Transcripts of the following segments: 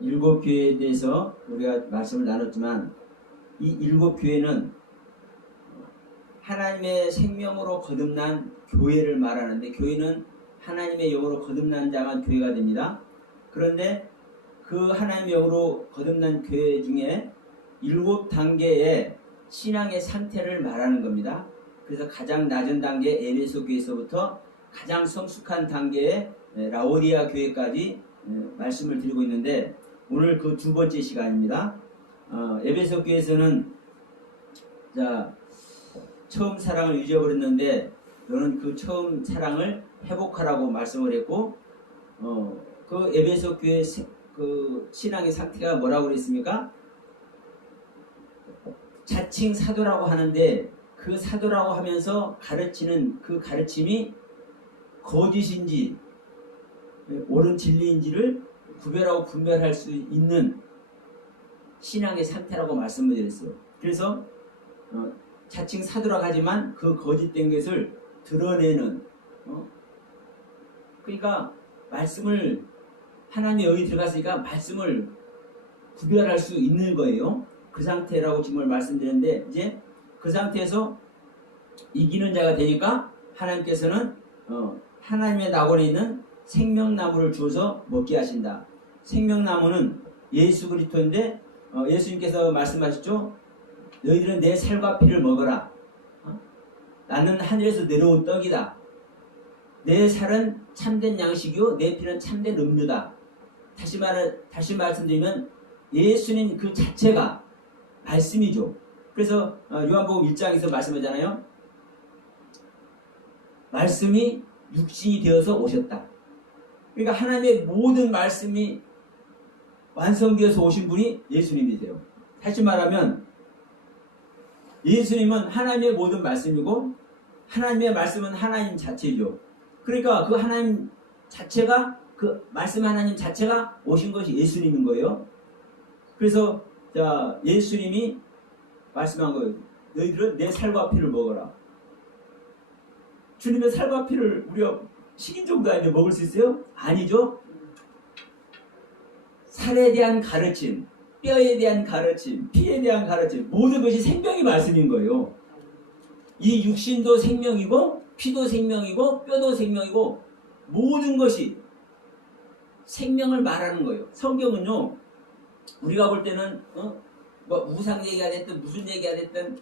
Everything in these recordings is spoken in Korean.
일곱 교회에 대해서 우리가 말씀을 나눴지만 이 일곱 교회는 하나님의 생명으로 거듭난 교회를 말하는데 교회는 하나님의 영으로 거듭난 자만 교회가 됩니다. 그런데 그 하나님의 영으로 거듭난 교회 중에 일곱 단계의 신앙의 상태를 말하는 겁니다. 그래서 가장 낮은 단계 에베소 교회에서부터 가장 성숙한 단계의 라오디아 교회까지 말씀을 드리고 있는데 오늘 그 두 번째 시간입니다. 에베소 교회에서는 자 처음 사랑을 잊어버렸는데 너는 그 처음 사랑을 회복하라고 말씀을 했고 그 에베소 교회 그 신앙의 상태가 뭐라고 그랬습니까? 자칭 사도라고 하는데 그 사도라고 하면서 가르치는 그 가르침이 거짓인지 옳은 진리인지를 구별하고 분별할 수 있는 신앙의 상태라고 말씀을 드렸어요. 그래서 자칭 사도라고 하지만 그 거짓된 것을 드러내는 그러니까 말씀을 하나님의 영이 들어갔으니까 말씀을 구별할 수 있는 거예요. 그 상태라고 지금 말씀드렸는데 이제 그 상태에서 이기는 자가 되니까 하나님께서는 하나님의 낙원에 있는 생명나무를 주어서 먹게 하신다. 생명나무는 예수 그리스도인데 예수님께서 말씀하셨죠. 너희들은 내 살과 피를 먹어라. 나는 하늘에서 내려온 떡이다. 내 살은 참된 양식이요 내 피는 참된 음료다. 다시 말씀드리면 예수님 그 자체가 말씀이죠. 그래서 요한복음 1장에서 말씀하잖아요. 말씀이 육신이 되어서 오셨다. 그러니까 하나님의 모든 말씀이 완성되어서 오신 분이 예수님이세요. 다시 말하면 예수님은 하나님의 모든 말씀이고 하나님의 말씀은 하나님 자체죠. 그러니까 그 하나님 자체가 그 말씀 하나님 자체가 오신 것이 예수님인 거예요. 그래서 자 예수님이 말씀한 거예요. 너희들은 내 살과 피를 먹어라. 주님의 살과 피를 우리가 식인 정도 아닌데 먹을 수 있어요? 아니죠. 살에 대한 가르침, 뼈에 대한 가르침, 피에 대한 가르침 모든 것이 생명의 말씀인 거예요. 이 육신도 생명이고 피도 생명이고 뼈도 생명이고 모든 것이 생명을 말하는 거예요. 성경은요. 우리가 볼 때는 뭐 우상 얘기가 됐든 무슨 얘기가 됐든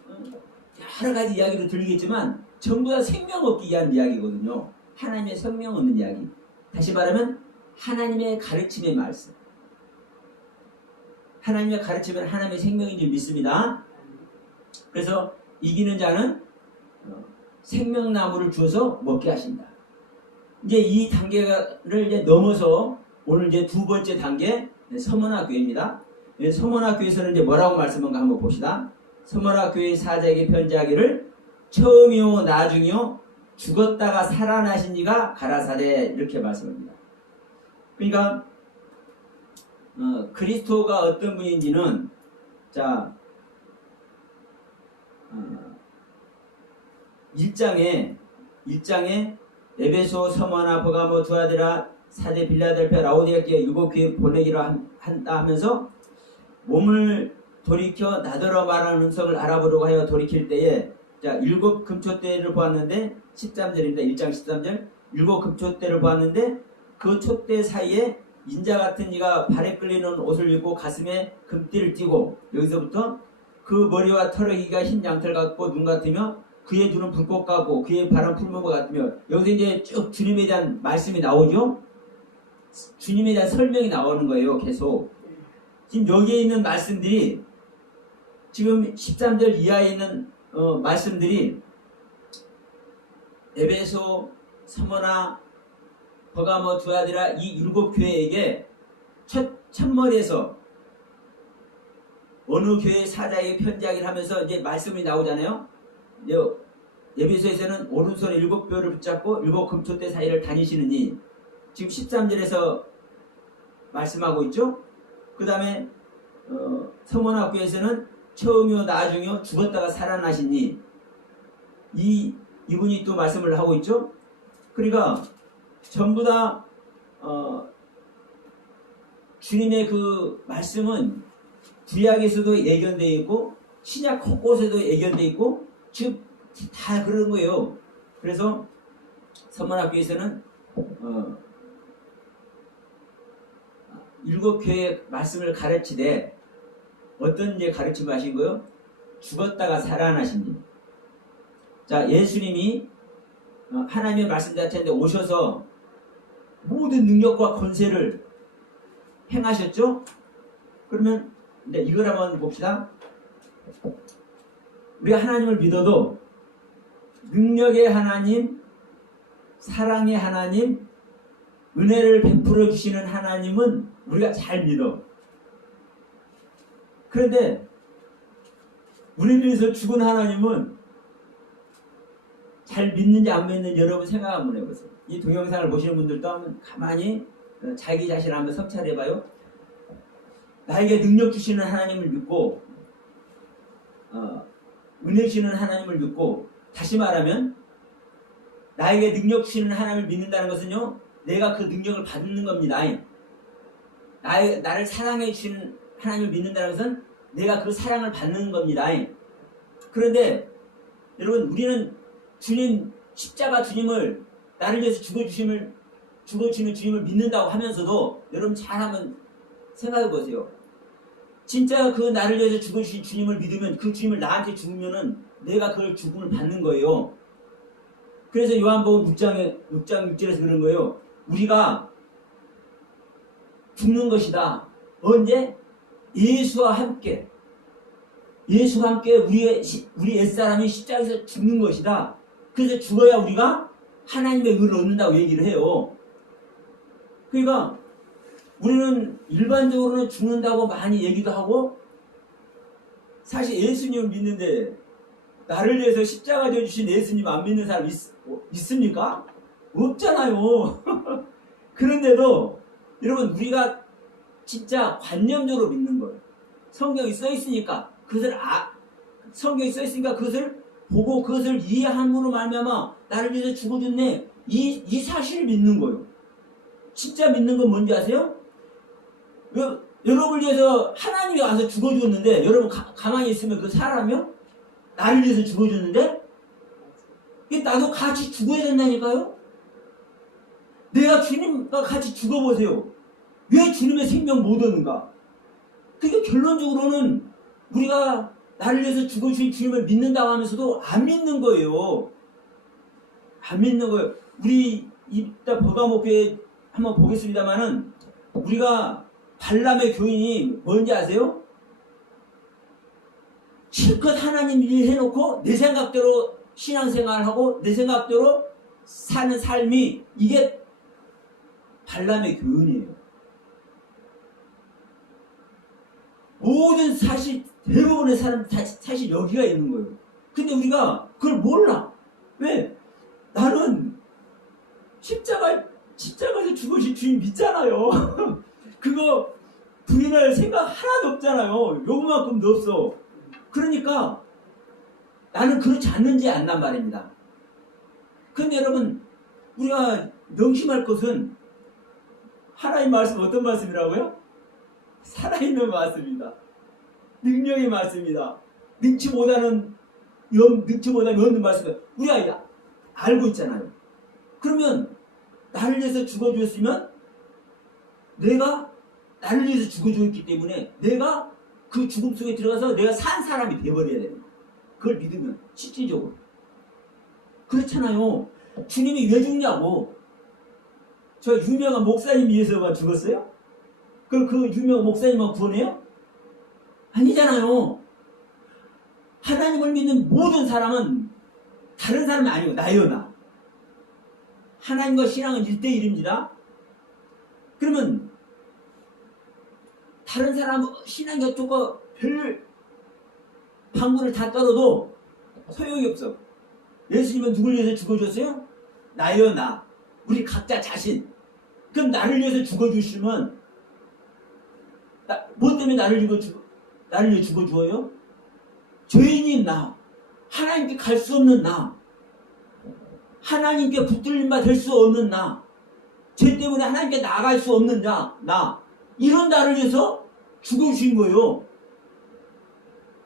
여러 가지 이야기로 들리겠지만 전부 다 생명 얻기 위한 이야기거든요. 하나님의 생명 얻는 이야기. 다시 말하면 하나님의 가르침의 말씀. 하나님의 가르침은 하나님의 생명인 줄 믿습니다. 그래서 이기는 자는 생명나무를 주어서 먹게 하신다. 이제 이 단계를 이제 넘어서 오늘 이제 두 번째 단계 서머나 교회입니다. 서머나 교회에서는 이제 뭐라고 말씀한가 한번 봅시다. 서머나 교회 사자에게 편지하기를 처음이요 나중이요 죽었다가 살아나신 이가 가라사대 이렇게 말씀합니다. 그러니까 그리스도가 어떤 분인지는 자 1장에 에베소, 서머나, 버가모, 두아디라, 사데, 빌라델피아, 라오디아 교회 일곱 교회 보내기로 한다 하면서 몸을 돌이켜 나더러 말하는 음성을 알아보려고 하여 돌이킬 때에 자 일곱 금촛대를 보았는데 13절입니다. 1장 13절 일곱 금촛대를 보았는데 그 촛대 사이에 인자 같은 이가 발에 끌리는 옷을 입고 가슴에 금띠를 띠고 여기서부터 그 머리와 털어기가 흰 양털 같고 눈 같으며 그의 눈은 불꽃 같고 그의 발은 풀무과 같으며 여기서 이제 쭉 주님에 대한 말씀이 나오죠. 주님에 대한 설명이 나오는 거예요. 계속 지금 여기에 있는 말씀들이 지금 13절 이하에 있는 말씀들이 에베소, 서머나, 버가모, 두아디라 이 일곱 교회에게 첫머리에서 어느 교회 사자에게 편지하기를 하면서 이제 말씀이 나오잖아요. 에베소에서는 오른손에 일곱 뼈를 붙잡고 일곱 금촛대 사이를 다니시느니 지금 13절에서 말씀하고 있죠. 그 다음에 서머나 교회에서는 처음이요 나중이요 죽었다가 살아나시니 이분이 또 말씀을 하고 있죠. 그러니까 전부 다 주님의 그 말씀은 구약에서도 예견되어 있고 신약 곳곳에도 예견되어 있고 지금 다 그런 거예요. 그래서 선문학교에서는 일곱 교회 말씀을 가르치되 어떤 이제 가르침을 하신 거요? 죽었다가 살아나신 분. 자, 예수님이 하나님의 말씀 자체인데 오셔서 모든 능력과 권세를 행하셨죠? 그러면 이제 이걸 한번 봅시다. 우리가 하나님을 믿어도 능력의 하나님, 사랑의 하나님, 은혜를 베풀어 주시는 하나님은 우리가 잘 믿어. 그런데 우리를 위해서 죽은 하나님은 잘 믿는지 안 믿는지 여러분 생각 한번 해보세요. 이 동영상을 보시는 분들도 한번 가만히 자기 자신을 한번 성찰해봐요. 나에게 능력 주시는 하나님을 믿고 은혜 주시는 하나님을 믿고, 다시 말하면 나에게 능력 주시는 하나님을 믿는다는 것은요, 내가 그 능력을 받는 겁니다. 나를 사랑해 주시는 하나님을 믿는다는 것은 내가 그 사랑을 받는 겁니다. 그런데 여러분, 우리는 주님, 십자가 주님을, 나를 위해서 죽어주시는 주님을 믿는다고 하면서도 여러분 잘 한번 생각해 보세요. 진짜 그 나를 위해서 죽으신 주님을 믿으면 그 주님을 나한테 죽으면은 내가 그걸 죽음을 받는 거예요. 그래서 요한복음 6장 6절에서 그런 거예요. 우리가 죽는 것이다. 언제? 예수와 함께 우리 옛사람이 십자가에서 죽는 것이다. 그래서 죽어야 우리가 하나님의 의를 얻는다고 얘기를 해요. 그러니까 우리는 일반적으로는 죽는다고 많이 얘기도 하고, 사실 예수님을 믿는데 나를 위해서 십자가 져주신 예수님 안 믿는 사람 있습니까? 없잖아요. 그런데도 여러분, 우리가 진짜 관념적으로 믿는 거예요. 성경이 써 있으니까 성경이 써 있으니까 그것을 보고 그것을 이해함으로 말미암아 나를 위해서 죽어줬네, 이 사실을 믿는 거예요. 진짜 믿는 건 뭔지 아세요? 여러분을 위해서 하나님이 와서 죽어줬는데 여러분 가만히 있으면 그 사람이요? 나를 위해서 죽어줬는데 나도 같이 죽어야 된다니까요? 내가 주님과 같이 죽어보세요. 왜 주님의 생명 못 얻는가? 그러니까 결론적으로는 우리가 나를 위해서 죽어주신 주님을 믿는다고 하면서도 안 믿는 거예요. 안 믿는 거예요. 우리 이따 버가목교회 한번 보겠습니다만은, 우리가 발람의 교인이 뭔지 아세요? 실컷 하나님 일 해놓고 내 생각대로 신앙생활을 하고 내 생각대로 사는 삶이, 이게 발람의 교인이에요. 모든 대부분의 사람 사실 여기가 있는 거예요. 근데 우리가 그걸 몰라. 왜? 나는 십자가에서 죽으신 주님 믿잖아요. 그거 부인할 생각 하나도 없잖아요. 요만큼도 없어. 그러니까 나는 그렇지 않는지 안단 말입니다. 그런데 여러분, 우리가 명심할 것은 하나님 말씀, 어떤 말씀이라고요? 살아있는 말씀입니다. 능력의 말씀입니다. 능치 못하는 없는 말씀입니다. 우리가 알고 있잖아요. 그러면 나를 위해서 죽어주었으면 내가 나를 위해서 죽어주었기 때문에 내가 그 죽음 속에 들어가서 내가 산 사람이 되어버려야 됩니다. 그걸 믿으면 실질적으로. 그렇잖아요. 주님이 왜 죽냐고. 저 유명한 목사님 위해서만 죽었어요? 그럼 그 유명한 목사님만 구원해요? 아니잖아요. 하나님을 믿는 모든 사람은 다른 사람이 아니고 나요, 나. 하나님과 신앙은 1대1입니다. 그러면 다른 사람 신앙이 어쩌고 별 방문을 다 떨어도 소용이 없어. 예수님은 누굴 위해서 죽어줬어요? 나요, 나. 우리 각자 자신. 그럼 나를 위해서 죽어주시면 뭐 때문에 나를 위해 죽어주어요? 죄인인 나, 하나님께 갈 수 없는 나, 하나님께 붙들림 바 될 수 없는 나, 죄 때문에 하나님께 나아갈 수 없는 나, 이런 나를 위해서 죽어주신 거예요.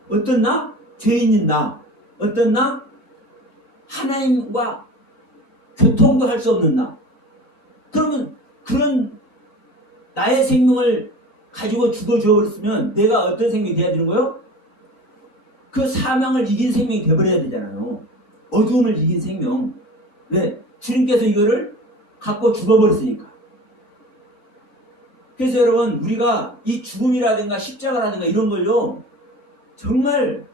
어떤 나? 죄인인 나. 어떤 나? 하나님과 교통도 할 수 없는 나. 그러면 그런 나의 생명을 가지고 죽어줘 버렸으면 내가 어떤 생명이 돼야 되는 거예요? 그 사망을 이긴 생명이 되어버려야 되잖아요. 어두움을 이긴 생명. 왜? 주님께서 이거를 갖고 죽어버렸으니까. 그래서 여러분, 우리가 이 죽음이라든가 십자가라든가 이런 걸요, 정말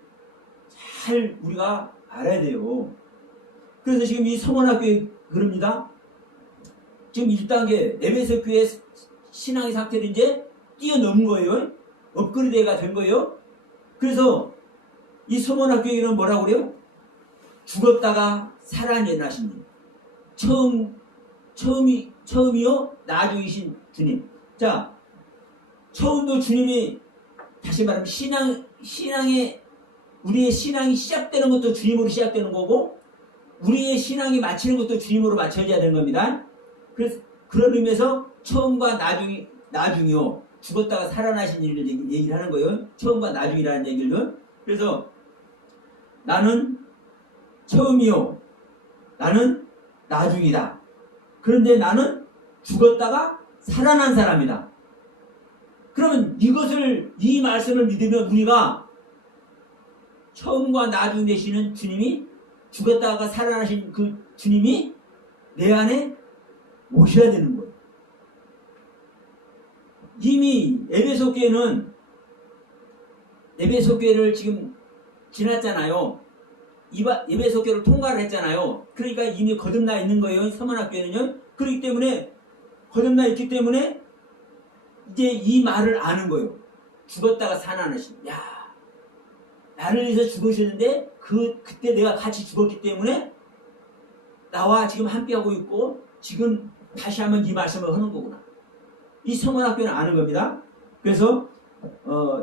잘 우리가 알아야 돼요. 그래서 지금 이 서원학교에 그럽니다. 지금 1단계 에베소 교회 신앙의 상태를 이제 뛰어넘은 거예요. 업그레이드가 된 거예요. 그래서 이 서원학교에는 뭐라고 그래요? 죽었다가 살아내나신 분. 처음이요 나중이신 주님. 자, 처음도 주님이, 다시 말하면 신앙의 우리의 신앙이 시작되는 것도 주님으로 시작되는 거고, 우리의 신앙이 마치는 것도 주님으로 마쳐져야 되는 겁니다. 그래서 그런 의미에서 처음과 나중이요, 죽었다가 살아나신 일을 얘기를 하는 거예요. 처음과 나중이라는 얘기를. 그래서 나는 처음이요, 나는 나중이다. 그런데 나는 죽었다가 살아난 사람이다. 그러면 이 말씀을 믿으면 우리가 처음과 나중 되시는 주님이, 죽었다가 살아나신 그 주님이 내 안에 모셔야 되는 거예요. 이미 에베소 교회를 지금 지났잖아요. 에베소 교회를 통과를 했잖아요. 그러니까 이미 거듭나 있는 거예요. 서문학교는요. 그렇기 때문에 거듭나 있기 때문에 이제 이 말을 아는 거예요. 죽었다가 살아나신. 야, 나를 위해서 죽으셨는데 그때 내가 같이 죽었기 때문에 나와 지금 함께하고 있고 지금 다시 한번 이 말씀을 하는 거구나. 이 서문학교는 아는 겁니다. 그래서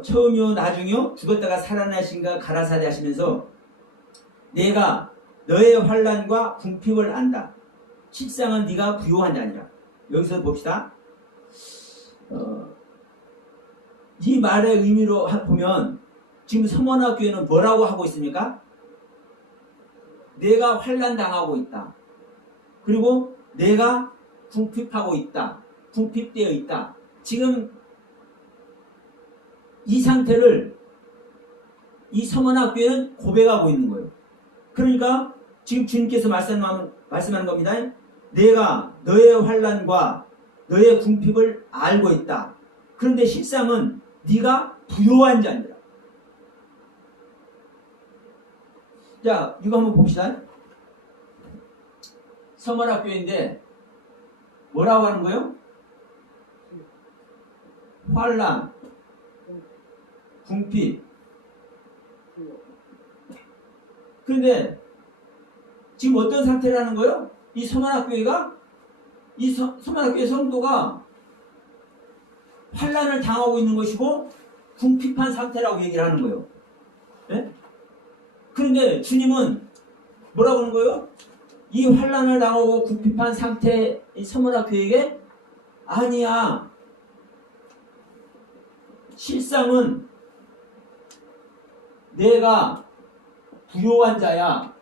처음이요 나중이요 죽었다가 살아나신가 가라사대 하시면서 내가 너의 환난과 궁핍을 안다. 실상은 네가 부요한 자니라. 여기서 봅시다. 이 말의 의미로 보면 지금 서문학교에는 뭐라고 하고 있습니까? 내가 환난 당하고 있다. 그리고 내가 궁핍하고 있다. 궁핍되어 있다. 지금 이 상태를 이 서문학교에는 고백하고 있는 거예요. 그러니까 지금 주님께서 말씀하는 겁니다. 내가 너의 환난과 너의 궁핍을 알고 있다. 그런데 실상은 네가 부요한 자니라. 자, 이거 한번 봅시다. 서문학교인데 뭐라고 하는 거예요? 환난, 궁핍. 그런데 지금 어떤 상태라는 거예요? 이 서문학교회가, 이 서문학교회 성도가 환난을 당하고 있는 것이고 궁핍한 상태라고 얘기를 하는 거예요. 네? 그런데 주님은 뭐라고 하는 거예요? 이 환난을 당하고 궁핍한 상태 이 서문학교회에게 아니야. 실상은 내가 부요한 자야.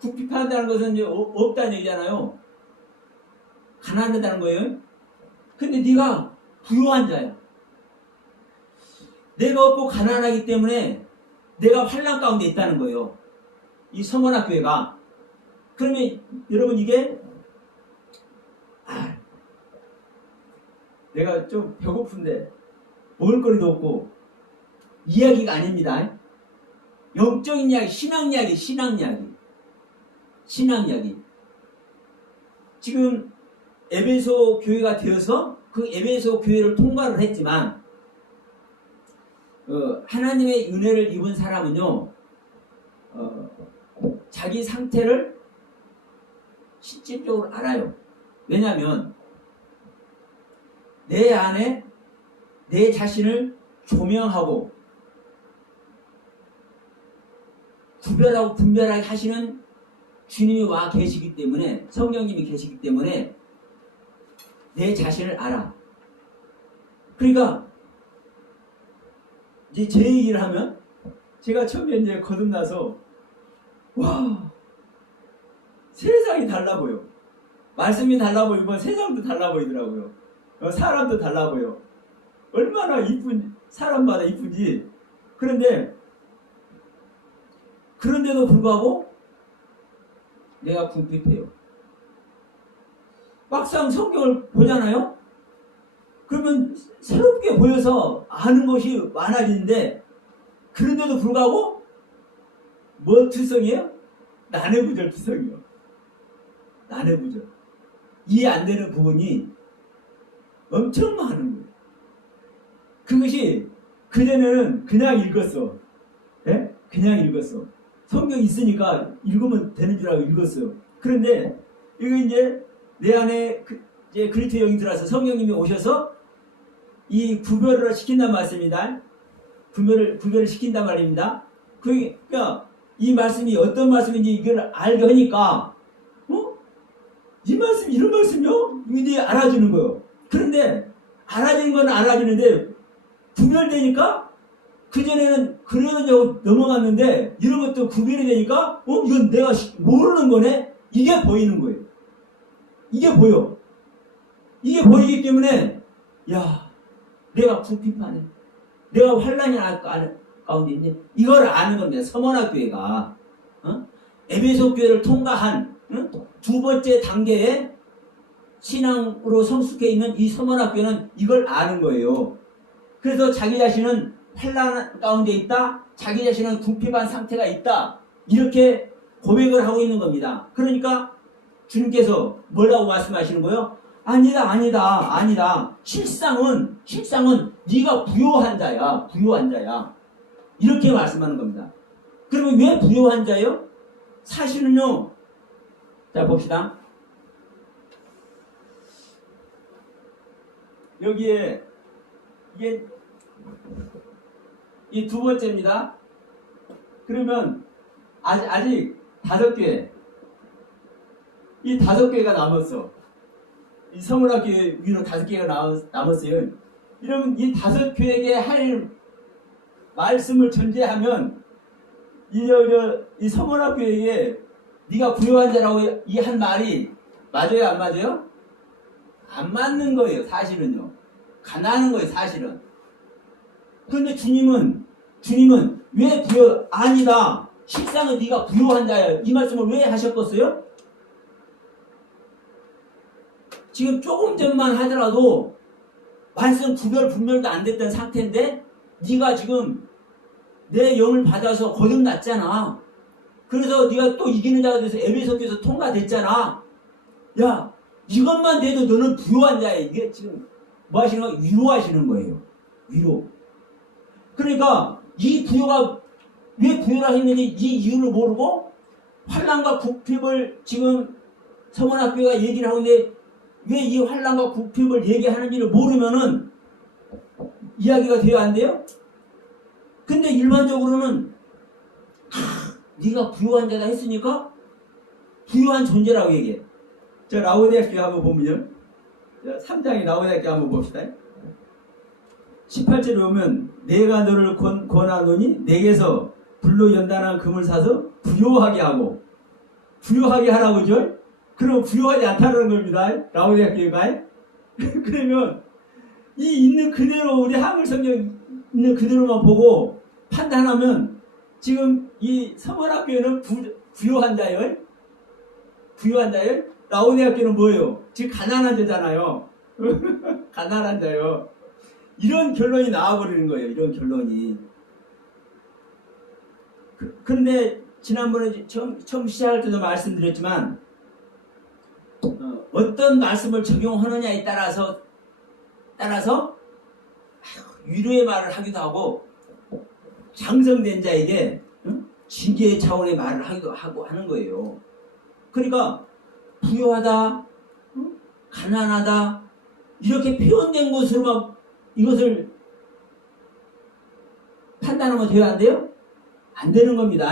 궁핍하다는 것은 이제 없다는 얘기잖아요. 가난하다는 거예요. 근데 네가 부요한 자야. 내가 없고 가난하기 때문에 내가 환난 가운데 있다는 거예요. 이 서문학교회가. 그러면 여러분 이게 내가 좀 배고픈데 먹을거리도 없고 이야기가 아닙니다. 영적인 이야기, 신앙 이야기. 지금 에베소 교회가 되어서 그 에베소 교회를 통과를 했지만 하나님의 은혜를 입은 사람은요 자기 상태를 실질적으로 알아요. 왜냐하면 내 안에 내 자신을 조명하고 구별하고 분별하게 하시는 주님이 와 계시기 때문에, 성령님이 계시기 때문에 내 자신을 알아. 그러니까 이제 제 얘기를 하면, 제가 처음에 이제 거듭나서 와, 세상이 달라 보여. 말씀이 달라 보이고 세상도 달라 보이더라고요. 사람도 달라 보여. 얼마나 이쁜, 사람마다 이쁜지. 그런데도 불구하고 내가 궁핍해요. 막상 성경을 보잖아요? 그러면 새롭게 보여서 아는 것이 많아지는데, 그런데도 불구하고 뭐 투성이에요? 난해부절 투성이요. 난해부절. 이해 안 되는 부분이 엄청 많은 거예요. 그것이 그전에는 그냥 읽었어. 예? 그냥 읽었어. 성경 있으니까 읽으면 되는 줄 알고 읽었어요. 그런데 이거 이제 내 안에 이제 그리스도 영이 들어와서 성령님이 오셔서 이 구별을 시킨단 말씀입니다. 구별을 시킨단 말입니다. 그러니까 이 말씀이 어떤 말씀인지 이걸 알게 하니까, 이 말씀 이런 말씀이요? 이게 알아주는 거예요. 그런데 알아지는 건 알아지는데 구별되니까, 그전에는 그러려고 넘어갔는데 이런 것도 구별이 되니까 이건 내가 모르는 거네? 이게 보이는 거예요. 이게 보여. 이게 보이기 때문에 야, 내가 궁핍하네. 내가 환난이 가운데 있네. 이걸 아는 겁니다. 서머나교회가 에베소 교회를 통과한 두 번째 단계의 신앙으로 성숙해 있는 이 서머나교회는 이걸 아는 거예요. 그래서 자기 자신은 환난 가운데 있다, 자기 자신은 궁핍한 상태가 있다, 이렇게 고백을 하고 있는 겁니다. 그러니까 주님께서 뭐라고 말씀하시는 거예요? 아니다. 실상은 네가 부요한 자야. 이렇게 말씀하는 겁니다. 그러면 왜 부요한 자예요? 사실은요, 자 봅시다. 여기에 이게 이 두 번째입니다. 그러면 아직 5개, 이 5개가 남았어. 이 서문학교회 위로 5개가 남았어요. 이러면 이 5교회에게 할 말씀을 전제하면 이 서문학교회에게 네가 부요한 자라고 이 한 말이 맞아요, 안 맞아요? 안 맞는 거예요, 사실은요. 가난한 거예요, 사실은. 그런데 주님은 왜 아니다. 실상은 네가 부요한 자야. 이 말씀을 왜 하셨겠어요? 지금 조금 전만 하더라도 말씀 구별 분별도 안 됐던 상태인데 네가 지금 내 영을 받아서 거듭났잖아. 그래서 네가 또 이기는 자가 돼서 에베소서에서 통과됐잖아. 야, 이것만 돼도 너는 부요한 자야. 이게 지금 뭐 하시는 거예요? 위로하시는 거예요. 위로. 그러니까 이 부요가 왜 부요라 했는지 이 이유를 모르고 환난과 궁핍을 지금 서문학교가 얘기를 하는데 왜 이 환난과 궁핍을 얘기하는지를 모르면은 이야기가 돼야 안 돼요? 근데 일반적으로는 네가 부요한 자다 했으니까 부요한 존재라고 얘기해. 자, 라오디아 교회 한번 보면요. 3장의 라오디아 교회 한번 봅시다. 18절에 보면 내가 너를 권하노니 내게서 불로 연단한 금을 사서 부요하게 하고, 부요하게 하라고 그죠? 그럼 부요하지 않다는 겁니다. 라오디아 교회가. 그러면 이 있는 그대로 우리 한글 성경 있는 그대로만 보고 판단하면 지금 이 서문학교는 부요한 자예요. 부요한 자예요. 라오디아 교회는 뭐예요? 지금 가난한 자잖아요. 가난한 자예요. 이런 결론이 나와버리는 거예요. 이런 결론이. 그런데 지난번에 처음 시작할 때도 말씀드렸지만 어떤 말씀을 적용하느냐에 따라서 위로의 말을 하기도 하고 장성된 자에게 징계의 차원의 말을 하기도 하고 하는 거예요. 그러니까 부요하다, 가난하다 이렇게 표현된 것으로만 이것을 판단하면 돼야 안 돼요? 안 되는 겁니다.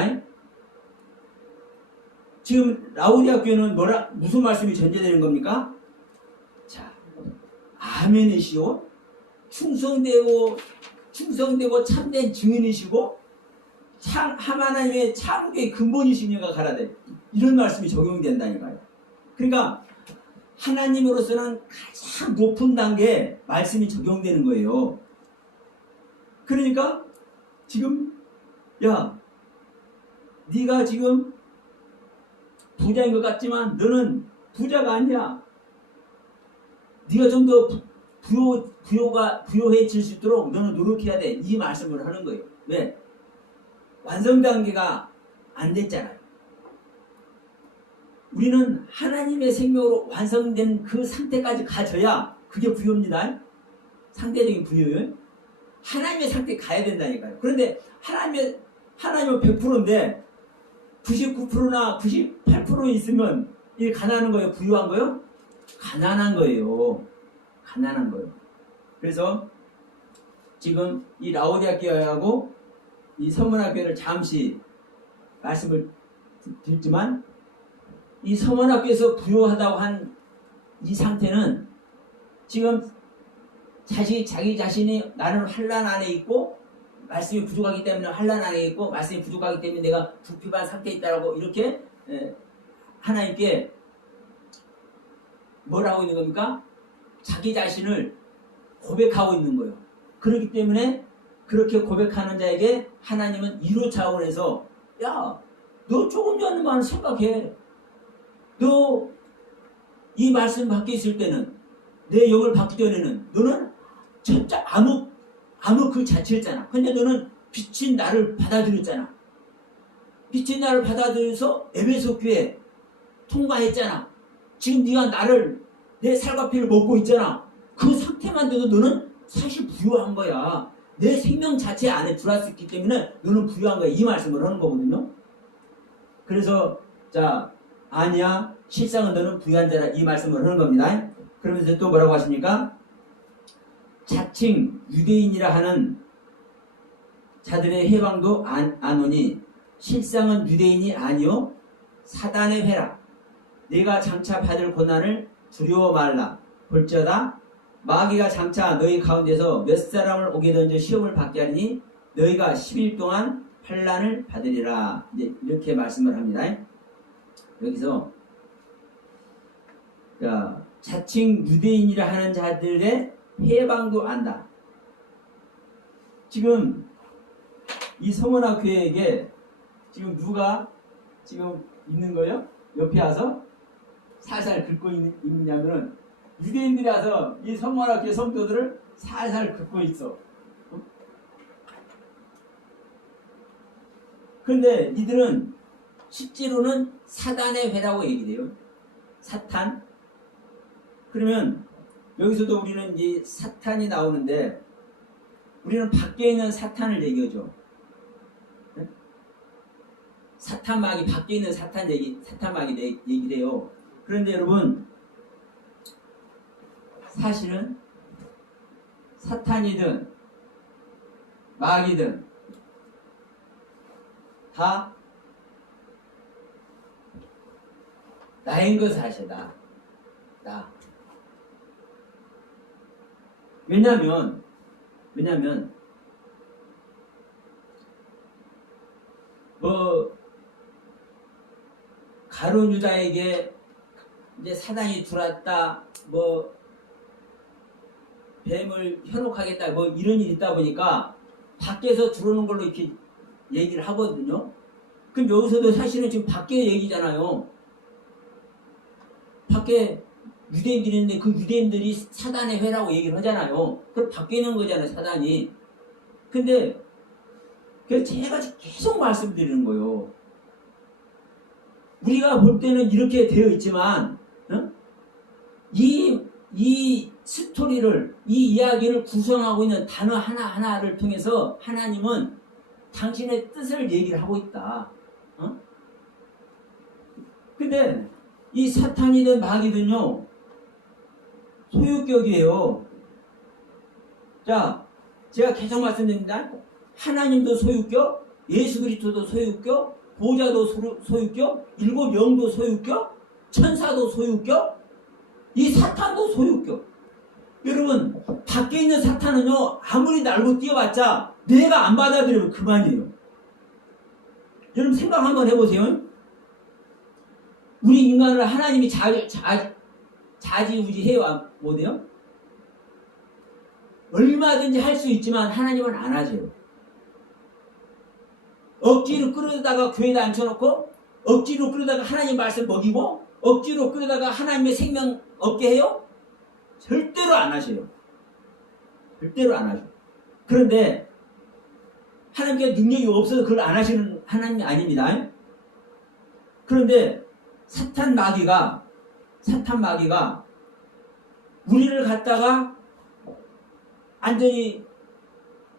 지금 라오디아 교회는 무슨 말씀이 전제되는 겁니까? 자, 아멘이시오. 충성되고 참된 증인이시고 하나님의 창조의 근본이시니까 가라되. 이런 말씀이 적용된다니까요. 그러니까 하나님으로서는 가장 높은 단계에 말씀이 적용되는 거예요. 그러니까 지금 야, 네가 지금 부자인 것 같지만 너는 부자가 아니야. 네가 좀 더 부유해질 수 있도록 너는 노력해야 돼. 이 말씀을 하는 거예요. 왜? 완성 단계가 안 됐잖아요. 우리는 하나님의 생명으로 완성된 그 상태까지 가져야 그게 부유입니다. 상대적인 부유예요. 하나님의 상태에 가야 된다니까요. 그런데 하나님은 100%인데 99%나 98% 있으면 이게 가난한 거예요? 부유한 거예요? 가난한 거예요. 가난한 거예요. 그래서 지금 이 라오디아 교회하고 이 서문화 교회를 잠시 말씀을 드리지만 이 서문화 교회에서 부유하다고 한 이 상태는 지금 자기 자신이 나는 환난 안에 있고 말씀이 부족하기 때문에 환난 안에 있고 말씀이 부족하기 때문에 내가 부패한 상태에 있다라고 이렇게 하나님께 뭘 하고 있는 겁니까? 자기 자신을 고백하고 있는 거예요. 그렇기 때문에 그렇게 고백하는 자에게 하나님은 1호 차원에서 야, 너 조금 전만 생각해. 너 이 말씀 밖에 있을 때는 내 영을 받기 전에는 너는 진짜 아무 그 자체였잖아. 근데 너는 빛인 나를 받아들였잖아. 빛인 나를 받아들여서 에베소 교회 통과했잖아. 지금 네가 내 살과 피를 먹고 있잖아. 그 상태만 돼도 너는 사실 부유한 거야. 내 생명 자체 안에 들어왔기 때문에 너는 부유한 거야. 이 말씀을 하는 거거든요. 그래서 자, 아니야. 실상은 너는 부유한 자라. 이 말씀을 하는 겁니다. 그러면서 또 뭐라고 하십니까? 자칭 유대인이라 하는 자들의 해방도 안 오니 실상은 유대인이 아니요 사단의 회라. 네가 장차 받을 고난을 두려워 말라. 볼지어다 마귀가 장차 너희 가운데서 몇 사람을 오게 던져 시험을 받게 하니 너희가 10일 동안 환난을 받으리라. 이제 이렇게 말씀을 합니다. 여기서 자칭 유대인이라 하는 자들의 해방도 안다. 지금 이 서문화 교회에게 지금 누가 지금 있는 거예요? 옆에 와서 살살 긁고 있냐면은 유대인들이 와서 이 서문화 교회 성도들을 살살 긁고 있어. 그런데 이들은 실제로는 사단의 회라고 얘기돼요. 사탄. 그러면 여기서도 우리는 이 사탄이 나오는데 우리는 밖에 있는 사탄을 얘기하죠. 네? 사탄 마귀 밖에 있는 사탄 마귀 얘기를 해요. 그런데 여러분 사실은 사탄이든 마귀든 다 나인 것 사실이다. 나. 왜냐면 가룟 유다에게 이제 사단이 들어왔다, 뱀을 현혹하겠다, 이런 일이 있다 보니까 밖에서 들어오는 걸로 이렇게 얘기를 하거든요. 그럼 여기서도 사실은 지금 밖에 얘기잖아요. 밖에 유대인들이 있는데 그 유대인들이 사단의 회라고 얘기를 하잖아요. 그럼 밖에 있는 거잖아요, 사단이. 근데 그래서 제가 계속 말씀드리는 거예요. 우리가 볼 때는 이렇게 되어 있지만 이 스토리를, 이 이야기를 구성하고 있는 단어 하나하나를 통해서 하나님은 당신의 뜻을 얘기를 하고 있다. 근데 이 사탄이든 마귀든요 소유격이에요. 자, 제가 계속 말씀드립니다. 하나님도 소유격, 예수 그리스도도 소유격, 보좌도 소유격, 일곱 영도 소유격, 천사도 소유격, 이 사탄도 소유격. 여러분, 밖에 있는 사탄은요, 아무리 날고 뛰어봤자 내가 안 받아들이면 그만이에요. 여러분 생각 한번 해보세요. 우리 인간을 하나님이 자지우지해요? 못해요? 얼마든지 할 수 있지만 하나님은 안 하세요. 억지로 끌어다가 교회에 앉혀놓고 억지로 끌어다가 하나님 말씀 먹이고 억지로 끌어다가 하나님의 생명 얻게 해요? 절대로 안 하세요. 절대로 안 하죠. 그런데 하나님께 능력이 없어서 그걸 안 하시는 하나님이 아닙니다. 그런데 사탄 마귀가 우리를 갖다가 완전히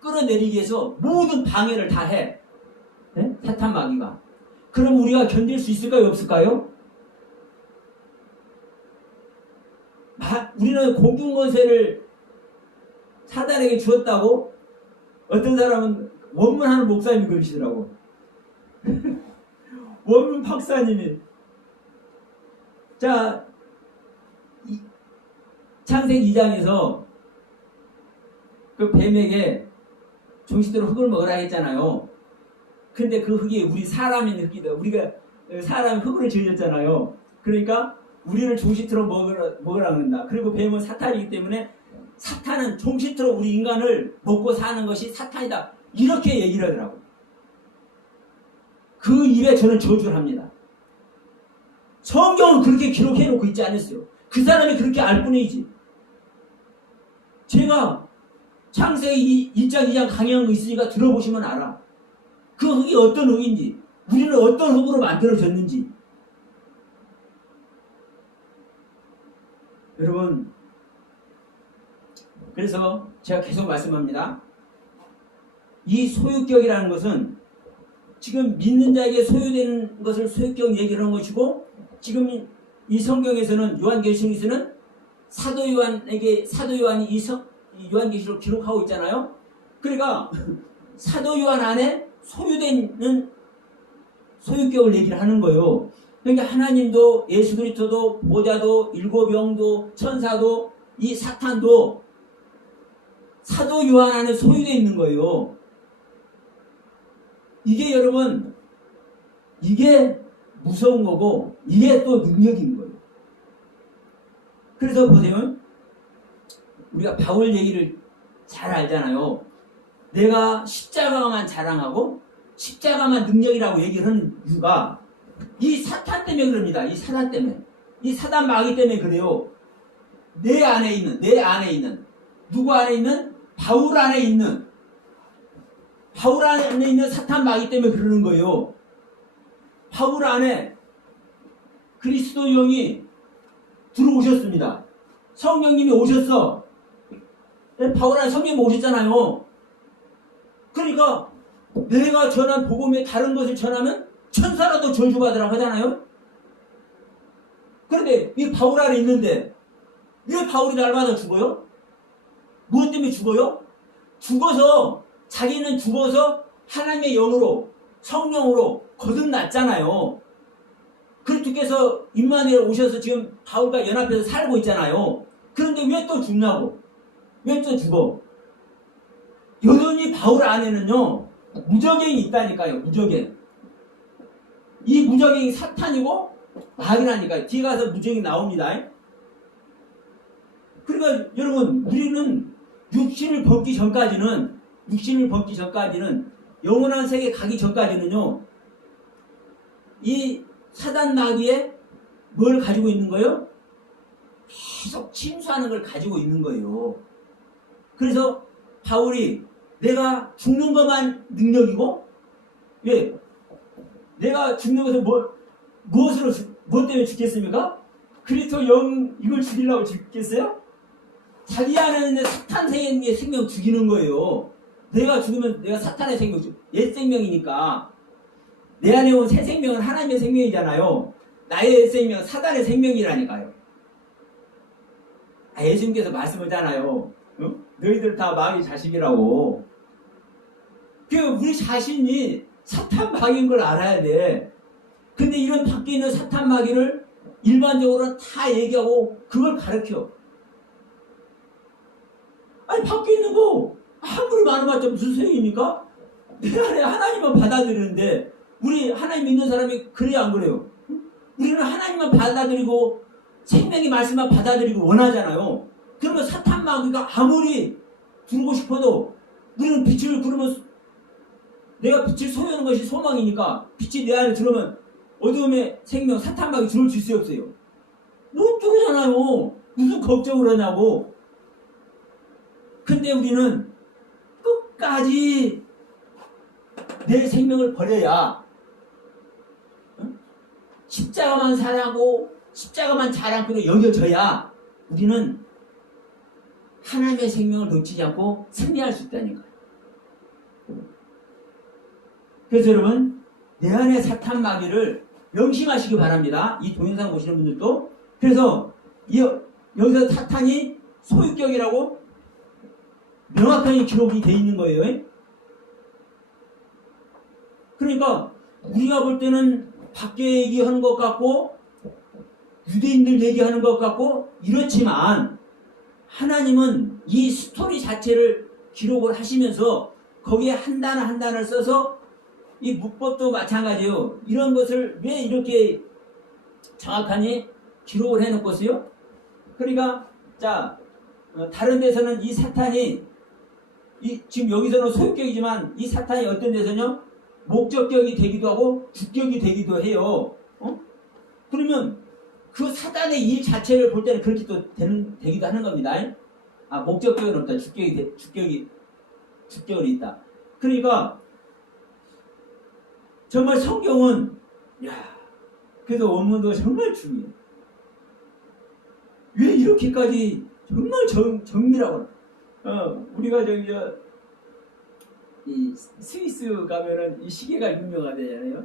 끌어내리기 위해서 모든 방해를 다 해. 네? 사탄 마귀가. 그럼 우리가 견딜 수 있을까요? 없을까요? 우리는 공중권세를 사단에게 주었다고 어떤 사람은 원문하는 목사님이 그러시더라고. 원문 박사님이. 자, 창세기 2장에서 그 뱀에게 종식대로 흙을 먹으라 했잖아요. 근데 그 흙이 우리 사람인 흙이다. 우리가 사람이 흙으로 지어졌잖아요. 그러니까 우리를 종식대로 먹으라 한다. 그리고 뱀은 사탄이기 때문에 사탄은 종식대로 우리 인간을 먹고 사는 것이 사탄이다. 이렇게 얘기를 하더라고요. 그 입에 저는 저주를 합니다. 성경은 그렇게 기록해놓고 있지 않았어요. 그 사람이 그렇게 알 뿐이지. 제가 창세기 1장 2장 강의한 거 있으니까 들어보시면 알아. 그 흙이 어떤 흙인지, 우리는 어떤 흙으로 만들어졌는지. 여러분, 그래서 제가 계속 말씀합니다. 이 소유격이라는 것은 지금 믿는 자에게 소유되는 것을 소유격 얘기를 하는 것이고, 지금 이 성경에서는 요한계시록에서는 사도 요한이 이 요한계시록 기록하고 있잖아요. 그러니까 사도 요한 안에 소유되는 소유격을 얘기를 하는 거예요. 그러니까 하나님도 예수 그리스도도 보좌도 일곱 영도 천사도 이 사탄도 사도 요한 안에 소유되어 있는 거예요. 이게 여러분, 이게 무서운 거고 이게 또 능력인 거예요. 그래서 보세요. 우리가 바울 얘기를 잘 알잖아요. 내가 십자가만 자랑하고 십자가만 능력이라고 얘기를 하는 이유가 이 사탄 때문에 그럽니다. 이 사탄 때문에. 이 사단 마귀 때문에 그래요. 내 안에 있는 누구 안에 있는? 바울 안에 있는 사탄 마귀 때문에 그러는 거예요. 바울 안에 그리스도 영이 들어오셨습니다. 성령님이 오셨어. 바울 안에 성령님이 오셨잖아요. 그러니까 내가 전한 복음에 다른 것을 전하면 천사라도 저주받으라고 하잖아요. 그런데 이 바울 안에 있는데 왜 바울이 날마다 죽어요? 무엇 때문에 죽어요? 자기는 죽어서 하나님의 영으로 성령으로 거듭났잖아요. 그리스도께서 임마누엘 오셔서 지금 바울과 연합해서 살고 있잖아요. 그런데 왜 또 죽냐고? 왜 또 죽어? 여전히 바울 안에는요 무적행이 있다니까요. 무적행. 이 무적행이 사탄이고 마귀라니까요. 뒤에 가서 무적행이 나옵니다. 그러니까 여러분, 우리는 육신을 벗기 전까지는 영원한 세계 가기 전까지는요 이 사단 마귀에 뭘 가지고 있는 거예요? 계속 침수하는 걸 가지고 있는 거예요. 그래서 바울이 내가 죽는 것만 능력이고, 왜? 내가 죽는 것은 무엇 때문에 죽겠습니까? 그리스도 영 이걸 죽이려고 죽겠어요? 자기 안에 있는 사탄 세계의 생명 죽이는 거예요. 내가 죽으면 내가 사탄의 생명, 옛 생명이니까. 내 안에 온 새 생명은 하나님의 생명이잖아요. 나의 옛 생명은 사단의 생명이라니까요. 예수님께서 말씀하잖아요. 너희들 다 마귀 자식이라고. 그 우리 자신이 사탄 마귀인 걸 알아야 돼. 근데 이런 밖에 있는 사탄 마귀를 일반적으로 다 얘기하고 그걸 가르쳐. 아니 밖에 있는 거 아무리 많아봤자 무슨 소용입니까? 내 안에 하나님만 받아들이는데 우리 하나님 믿는 사람이 그래요 안 그래요? 우리는 하나님만 받아들이고 생명의 말씀만 받아들이고 원하잖아요. 그러면 사탄 마귀가 아무리 두르고 싶어도 우리는 빛을 그러면 내가 빛을 소유하는 것이 소망이니까 빛이 내 안에 들어오면 어두움의 생명 사탄 마귀 들어올 수 없어요. 못 들어오잖아요. 무슨 걱정을 하냐고. 근데 우리는 끝까지 내 생명을 버려야 십자가만 사랑하고 십자가만 자랑으로 여겨져야 우리는 하나님의 생명을 놓치지 않고 승리할 수 있다니까요. 그래서 여러분 내 안에 사탄 마귀를 명심하시기 바랍니다. 이 동영상 보시는 분들도. 그래서 여기서 사탄이 소유격이라고 명확하게 기록이 되어 있는 거예요. 그러니까 우리가 볼 때는 밖에 얘기하는 것 같고 유대인들 얘기하는 것 같고 이렇지만 하나님은 이 스토리 자체를 기록을 하시면서 거기에 한 단어 한 단어를 써서 이 문법도 마찬가지예요. 이런 것을 왜 이렇게 정확하니 기록을 해놓고 있어요? 그러니까 자 다른 데서는 이 사탄이 지금 여기서는 소유격이지만 이 사탄이 어떤 데서는요 목적격이 되기도 하고 주격이 되기도 해요. 그러면 그 사단의 일 자체를 볼 때는 그렇게 또 되기도 하는 겁니다. 목적격은 없다. 주격은 있다. 그러니까 정말 성경은 그래서 원문도 정말 중요해요. 왜 이렇게까지 정말 정밀하고 우리가 이 스위스 가면은 이 시계가 유명하잖아요.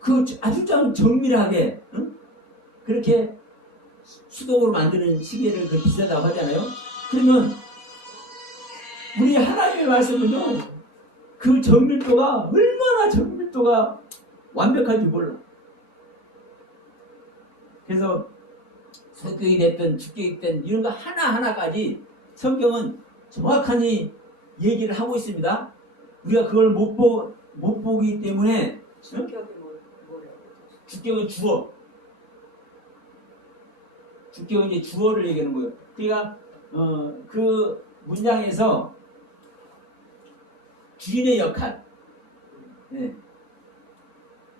그 아주 정밀하게 그렇게 수동으로 만드는 시계를 그 비싸다고 하잖아요. 그러면 우리 하나님의 말씀은요 그 정밀도가 얼마나 정밀도가 완벽한지 몰라. 그래서 소격이 됐든 주격이 됐든 이런 거 하나하나까지 성경은 정확하게 얘기를 하고 있습니다. 우리가 그걸 못 보기 때문에 주격이 뭐라고? 주격은 주어. 주격은 이제 주어를 얘기하는 거예요. 그러니까 그 문장에서 주인의 역할. 네.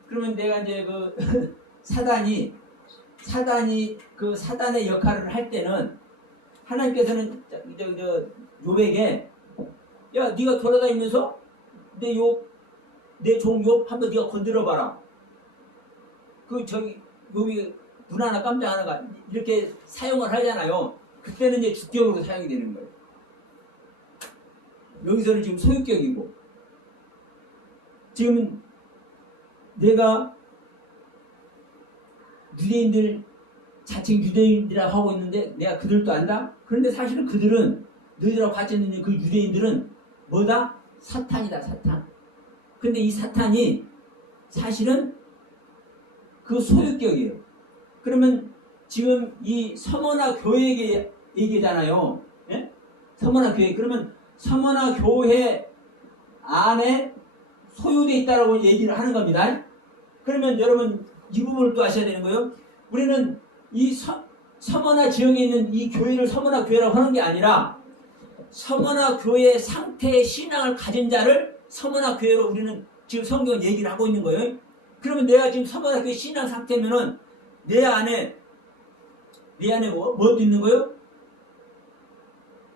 그러면 내가 이제 그 사단이 그 사단의 역할을 할 때는 하나님께서는 욥에게 야 네가 돌아다니면서 내 종 욥 한번 네가 건드려봐라. 욥이 눈 하나 깜짝 하나가 이렇게 사용을 하잖아요. 그때는 이제 주격으로 사용이 되는 거예요. 여기서는 지금 소유격이고 지금 내가 유대인들 자칭 유대인이라고 하고 있는데 내가 그들도 안다? 그런데 사실은 그들은 너희들하고 같이 있는 그 유대인들은 뭐다? 사탄이다. 사탄. 근데 이 사탄이 사실은 그 소유격이에요. 그러면 지금 이 서머나 교회 얘기잖아요. 예? 서머나 교회. 그러면 서머나 교회 안에 소유되어 있다라고 얘기를 하는 겁니다. 그러면 여러분 이 부분을 또 아셔야 되는 거예요. 우리는 이 서머나 지역에 있는 이 교회를 서머나 교회라고 하는 게 아니라 서머나 교회의 상태의 신앙을 가진 자를 서머나 교회로 우리는 지금 성경 얘기를 하고 있는 거예요. 그러면 내가 지금 서머나 교회 신앙 상태면은 내 안에 뭐도 있는 거예요?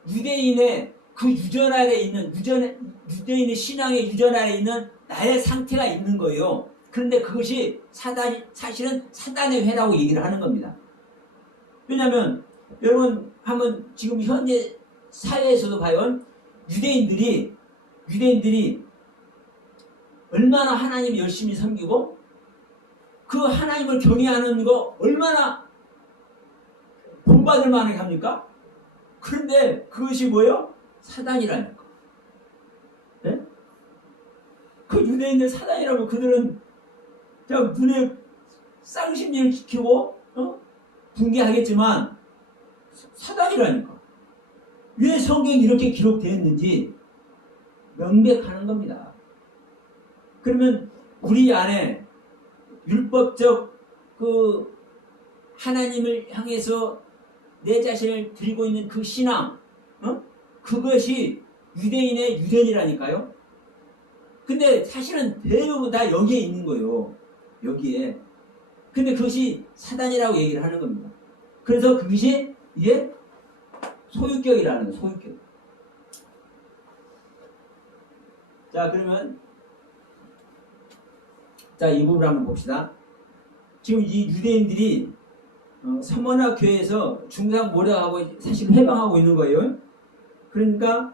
유대인의 그 유전 아래 있는 유대인의 신앙의 유전 아래 있는 나의 상태가 있는 거예요. 그런데 그것이 사실은 사단의 회라고 얘기를 하는 겁니다. 왜냐하면 여러분 한번 지금 현재 사회에서도 봐요. 유대인들이 얼마나 하나님 열심히 섬기고 그 하나님을 경외하는 거 얼마나 본받을 만하게 합니까? 그런데 그것이 뭐예요? 사단이라니까. 네? 그 유대인들 사단이라고 그들은 그냥 눈에 쌍심리를 시키고 붕괴하겠지만 사단이라니까. 왜 성경이 이렇게 기록되었는지 명백하는 겁니다. 그러면 우리 안에 율법적 그 하나님을 향해서 내 자신을 들고 있는 그 신앙, 그것이 유대인의 유전이라니까요. 근데 사실은 대부분 다 여기에 있는 거예요. 여기에. 근데 그것이 사단이라고 얘기를 하는 겁니다. 그래서 그것이 이게 소유격이라는 거예요. 소유격. 자, 그러면 자, 이 부분을 한번 봅시다. 지금 이 유대인들이 서머나 교회에서 중상 모략하고 사실 회방하고 있는 거예요. 그러니까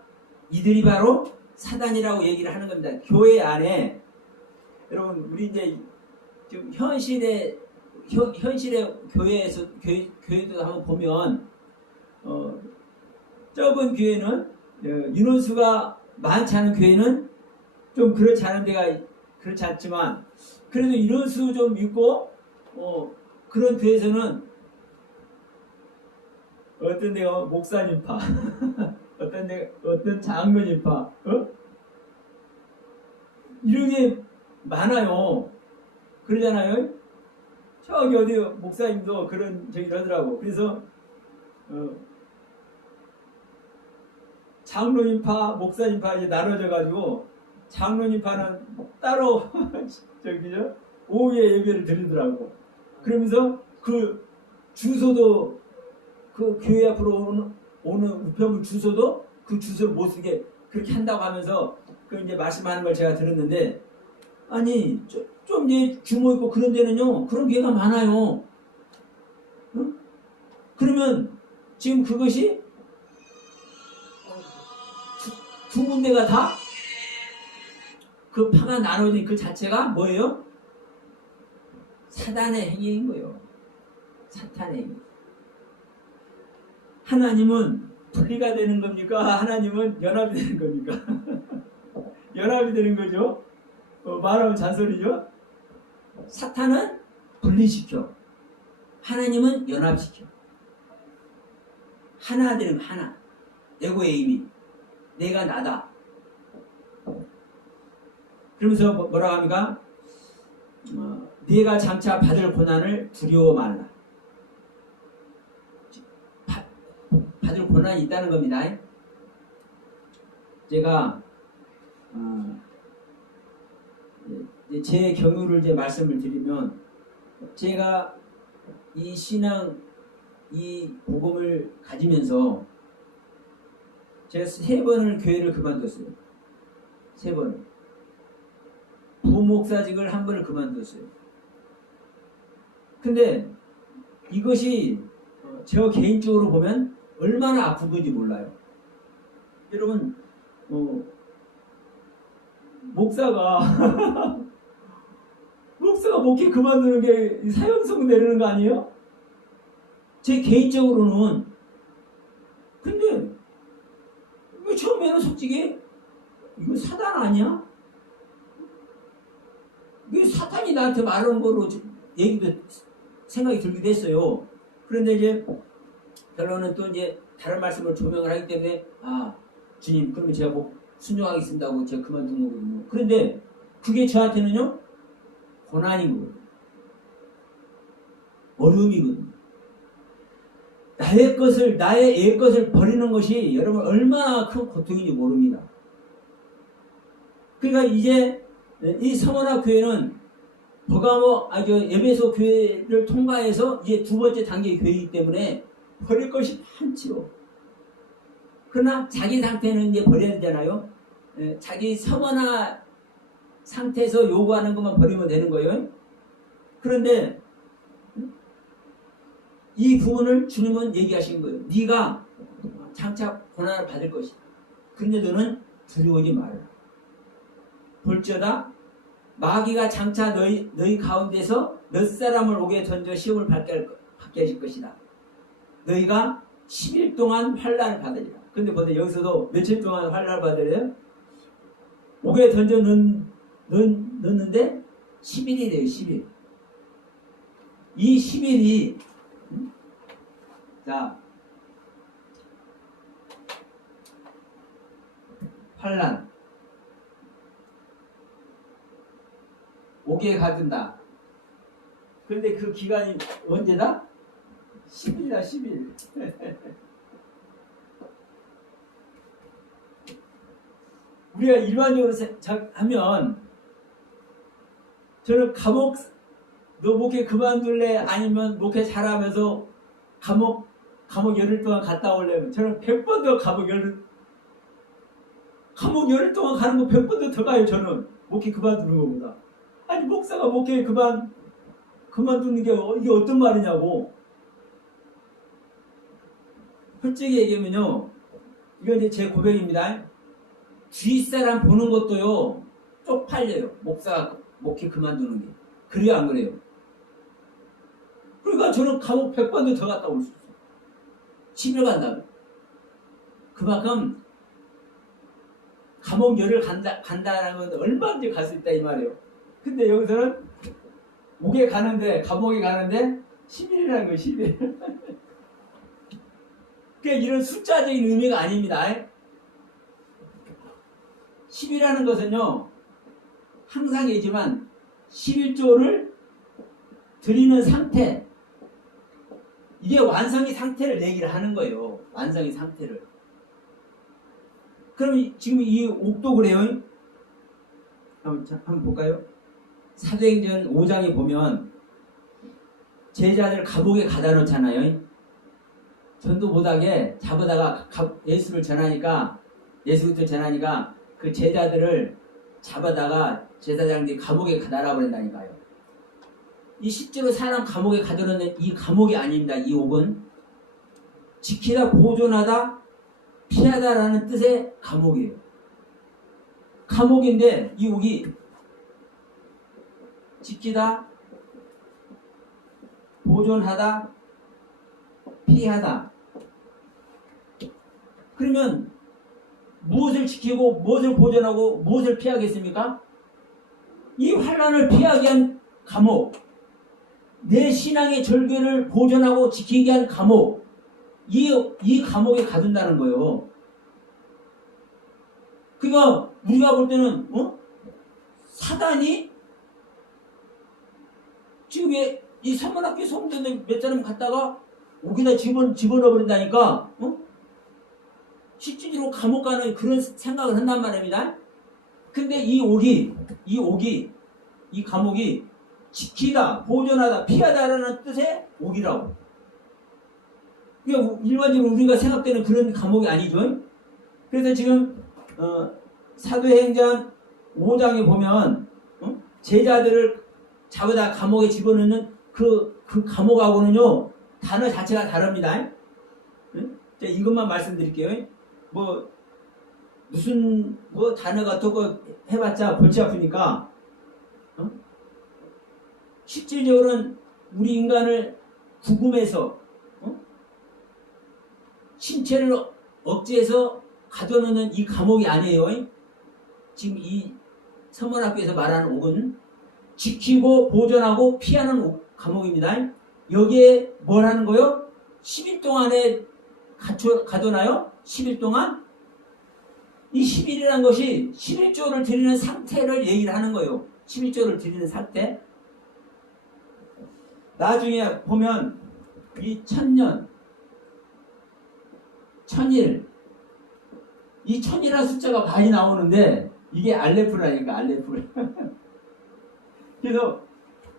이들이 바로 사단이라고 얘기를 하는 겁니다. 교회 안에 여러분 우리 이제 지금 현실의 교회에서 교회도 한번 보면 적은 교회는 인원수가 많지 않은 교회는 좀 그렇지 않은 데가 그렇지 않지만 그래도 인원수 좀 있고 그런 교회에서는 어떤 데가 목사님파 어떤 장로님파 이런 게 많아요. 그러잖아요. 저기 어디 목사님도 그런 저기 하더라고. 그래서 장로님파, 목사님파 이제 나눠져 가지고 장로님파는 따로 저기죠 오후에 예배를 드리더라고. 그러면서 그 주소도 그 교회 앞으로 오는 우편물 주소도 그 주소를 못 쓰게 그렇게 한다고 하면서 그 이제 말씀하는 걸 제가 들었는데 아니 좀 이제 규모 있고 그런 데는요 그런 교회가 많아요. 응? 그러면 지금 그것이 두 군데가 다 그 파가 나눠진 그 자체가 뭐예요? 사단의 행위인 거예요. 사탄의 행위. 하나님은 분리가 되는 겁니까? 하나님은 연합이 되는 겁니까? 연합이 되는 거죠. 말하면 잔소리죠. 사탄은 분리시켜. 하나님은 연합시켜. 하나 되는 거 하나. 에고의 의미. 내가 나다. 그러면서 뭐라고 합니까? 네가 장차 받을 고난을 두려워 말라. 받을 고난이 있다는 겁니다. 제가 제 경우를 이제 말씀을 드리면 제가 이 신앙 이 복음을 가지면서 제가 3번을 교회를 그만뒀어요. 3번을. 부목사직을 1번을 그만뒀어요. 근데 이것이 저 개인적으로 보면 얼마나 아픈 건지 몰라요. 여러분 목사가 목회 그만두는 게 사형성 내리는 거 아니에요? 제 개인적으로는. 근데 이거 처음에는 솔직히 이거 사단 아니야? 이게 사탄이 나한테 말하는 거로 얘기도 생각이 들기도 했어요. 그런데 이제 결론은 또 이제 다른 말씀을 조명을 하기 때문에 주님 그러면 제가 뭐 순종하겠습니다 하고 제가 그만둔 거거든요. 그런데 그게 저한테는요 고난이거든요. 어려움이거든요. 나의 애 것을 버리는 것이 여러분 얼마나 큰 고통인지 모릅니다. 그러니까 이제 이 서머나 교회는 에베소 교회를 통과해서 이제 2번째 단계 교회이기 때문에 버릴 것이 많지요. 그러나 자기 상태는 이제 버려야 되잖아요. 자기 서머나 상태에서 요구하는 것만 버리면 되는 거예요. 그런데 이 부분을 주님은 얘기하신 거예요. 네가 장차 고난을 받을 것이다. 그런데 너는 두려워하지 말라. 볼지어다 마귀가 장차 너희 가운데서 몇 사람을 옥에 던져 시험을 받게 하실 것이다. 너희가 10일 동안 환난을 받으리라. 근데 보세요. 여기서도 며칠 동안 환난을 받으래요? 옥에 던져 넣은 넣는데 10일이래요. 10일. 이 10일이 자 환란 옥에 가둔다. 그런데 그 기간이 언제다? 10일이다. 10일. 우리가 일반적으로 하면 저는 감옥 너 목회 그만둘래? 아니면 목회 잘하면서 감옥 열흘 동안 갔다 오려면 저는 100번 더 감옥 열흘 동안 가는 거 100번 더 가요. 저는 목회 그만두는 것보다. 아니 목사가 목회 그만두는 게 이게 어떤 말이냐고. 솔직히 얘기하면요, 이건 이제 제 고백입니다. 주위 사람 보는 것도요 쪽팔려요. 목사가 목회 그만두는 게. 그래요 안 그래요? 그러니까 저는 감옥 100번도 더 갔다 올 수 있어요. 10일 간다면. 그만큼 감옥 열을 간다라는 건 얼마든지 갈 수 있다 이 말이에요. 근데 여기서는 감옥에 가는데 10일이라는 거예요. 10일. 그러니까 이런 숫자적인 의미가 아닙니다. 10이라는 것은요 항상 얘기지만 11조를 드리는 상태, 이게 완성의 상태를 얘기를 하는 거예요. 완성의 상태를. 그럼 지금 이 옥도 그래요. 한번 볼까요? 사도행전 5장에 보면 제자들 감옥에 가다 놓잖아요. 전도 못하게 잡아다가 예수부터 전하니까 그 제자들을 잡아다가 제사장들이 감옥에 가다라 버린다니까요. 이 실제로 사람 감옥에 가두는 이 감옥이 아닙니다. 이 옥은 지키다, 보존하다, 피하다라는 뜻의 감옥이에요. 감옥인데 이 옥이 지키다, 보존하다, 피하다. 그러면 무엇을 지키고 무엇을 보존하고 무엇을 피하겠습니까? 이 환란을 피하기 위한 감옥, 내 신앙의 절개를 보존하고 지키기 위한 감옥, 이 감옥에 가둔다는 거예요. 그러니까 우리가 볼 때는 사단이 지금 이 선문학교 성도들 몇 사람 갔다가 옥에다 집어넣어버린다니까 실질적으로 감옥 가는 그런 생각을 한단 말입니다. 근데 이 감옥이 지키다, 보존하다, 피하다라는 뜻의 옥이라고. 그러니까 일반적으로 우리가 생각되는 그런 감옥이 아니죠. 그래서 지금 사도행전 5장에 보면 제자들을 잡아다 감옥에 집어넣는 그 감옥하고는요 단어 자체가 다릅니다. 이것만 말씀드릴게요. 무슨 단어가 또 해봤자 골치 아프니까 실질적으로는 우리 인간을 구금해서 신체를 억제해서 가둬놓는 이 감옥이 아니에요. 지금 이 서문학교에서 말하는 옥은 지키고 보존하고 피하는 감옥입니다. 여기에 뭘 하는 거요? 10일 동안에 가둬놔요? 10일 동안? 이 10일이라는 것이 11조를 드리는 상태를 얘기를 하는 거예요. 11조를 드리는 상태. 나중에 보면 이 1000년, 1000일, 이 1000이라는 숫자가 많이 나오는데 이게 알레프라니까, 알레프. 그래서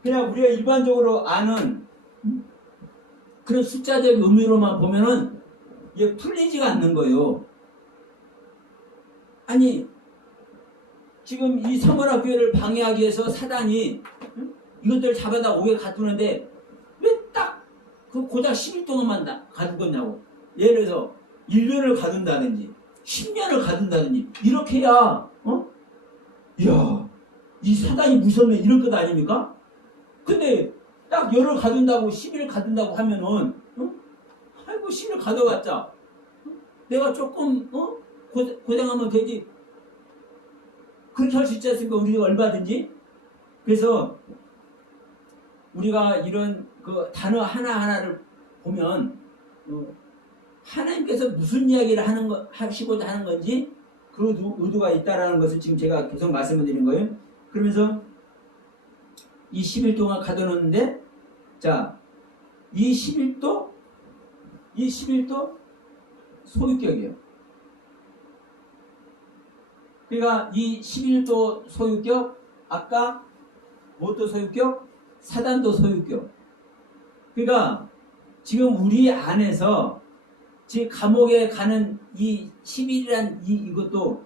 그냥 우리가 일반적으로 아는 그런 숫자적 의미로만 보면은 이게 풀리지가 않는 거예요. 아니 지금 이 서문학교를 방해하기 위해서 사단이 이것들 잡아다 옥에 가두는데 왜 딱 그 고작 10일 동안만 가두겠냐고. 예를 들어서 1년을 가둔다든지 10년을 가둔다든지 이렇게 해야 이야 이 사단이 무섭네 이럴 것 아닙니까? 근데 딱 열흘 가둔다고 10일 가둔다고 하면은 아이고 10일 가둬봤자 내가 조금 고생하면 되지. 그렇게 할 수 있지 않습니까? 우리가 얼마든지. 그래서 우리가 이런 그 단어 하나하나를 보면 하나님께서 무슨 이야기를 하시고자 하는 건지 그 의도가 있다라는 것을 지금 제가 계속 말씀을 드린 거예요. 그러면서 이 10일 동안 가둬놓는데, 자, 이 10일도 소유격이에요. 그러니까 이 11도 소유격, 아까 무엇도 소유격? 사단도 소유격. 그러니까 지금 우리 안에서 지금 감옥에 가는 이 11이란 이것도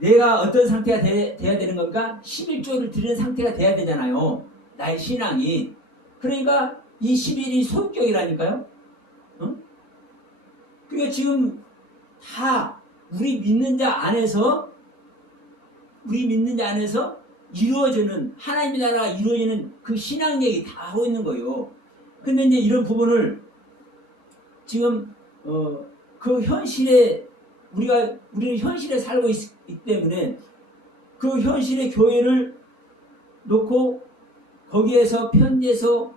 내가 어떤 상태가 돼야 되는 겁니까? 11조를 드리는 상태가 돼야 되잖아요. 나의 신앙이. 그러니까 이 11이 소유격이라니까요. 그러니까 지금 다 우리 믿는 자 안에서 이루어지는, 하나님의 나라가 이루어지는 그 신앙 얘기 다 하고 있는 거예요. 근데 이제 이런 부분을 지금 그 현실에 우리는 현실에 살고 있기 때문에 그 현실의 교회를 놓고 거기에서 편지해서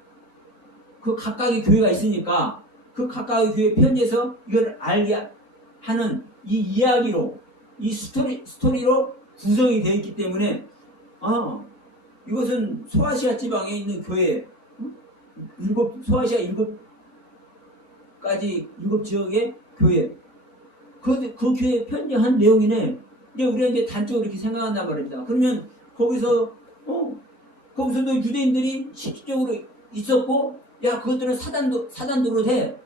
그 각각의 교회가 있으니까 그 각각의 교회 편지해서 이걸 알게 하는 이 이야기로, 이 스토리로 구성이 되어 있기 때문에 이것은 소아시아 지방에 있는 교회, 소아시아 일곱 지역의 교회, 그 교회 편지한 내용이네. 이제 우리가 이제 단적으로 이렇게 생각한단 말입니다. 그러면 거기서도 유대인들이 실질적으로 있었고, 야, 그것들은 사단도로 돼.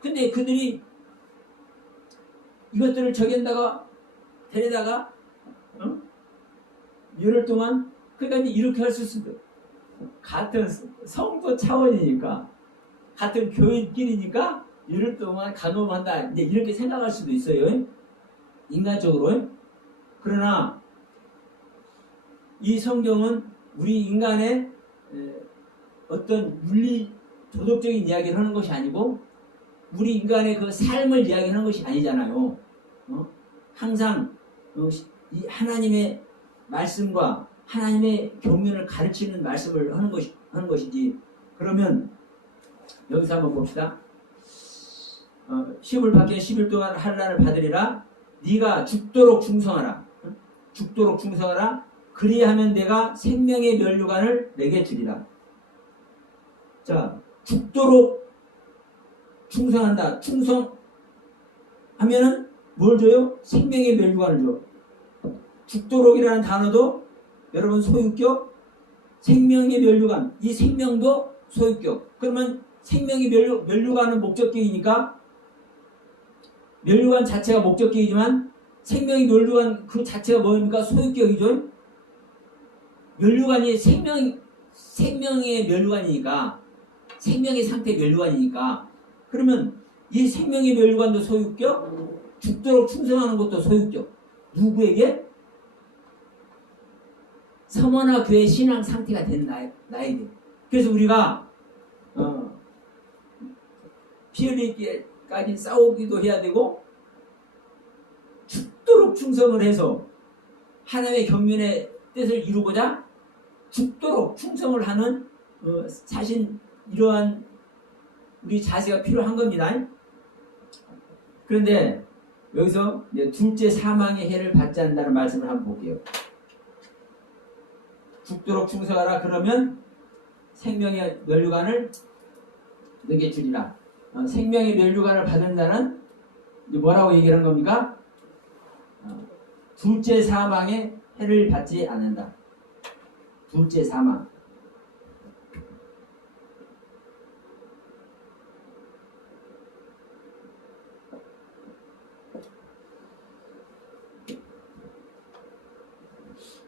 근데 그들이 이것들을 데려다가 열흘 동안, 그러니까 이제 이렇게 할 수 있습니다. 같은 성도 차원이니까, 같은 교인끼리니까 열흘 동안 간호한다, 이제 이렇게 생각할 수도 있어요. 인간적으로. 그러나 이 성경은 우리 인간의 어떤 윤리 도덕적인 이야기를 하는 것이 아니고 우리 인간의 그 삶을 이야기하는 것이 아니잖아요. 항상 이 하나님의 말씀과 하나님의 경륜을 가르치는 말씀을 하는 것이지. 그러면 여기서 한번 봅시다. 시험을 받게 10일 동안 환난을 받으리라. 네가 죽도록 충성하라. 죽도록 충성하라. 그리하면 내가 생명의 면류관을 내게 주리라. 자, 죽도록 충성한다. 충성하면은 뭘 줘요? 생명의 면류관을 줘. 죽도록이라는 단어도 여러분 소유격, 생명의 면류관, 이 생명도 소유격. 그러면 생명의 면류관은 목적격이니까 면류관 자체가 목적격이지만 생명의 면류관 그 자체가 뭡니까? 소유격이죠. 면류관이 생명의 면류관이니까, 생명의 상태 면류관이니까, 그러면 이 생명의 면류관도 소유격, 죽도록 충성하는 것도 소유격. 누구에게? 서머나 교회 신앙 상태가 된 나에게. 그래서 우리가 피 흘리기까지 싸우기도 해야 되고 죽도록 충성을 해서 하나님의 경륜의 뜻을 이루고자 죽도록 충성을 하는 사실 이러한 우리 자세가 필요한 겁니다. 그런데 여기서 둘째 사망의 해를 받지 않는다는 말씀을 한번 볼게요. 죽도록 충성하라. 그러면 생명의 면류관을 내게 주리라. 생명의 면류관을 받는 자는 뭐라고 얘기하는 겁니까? 둘째 사망의 해를 받지 않는다. 둘째 사망.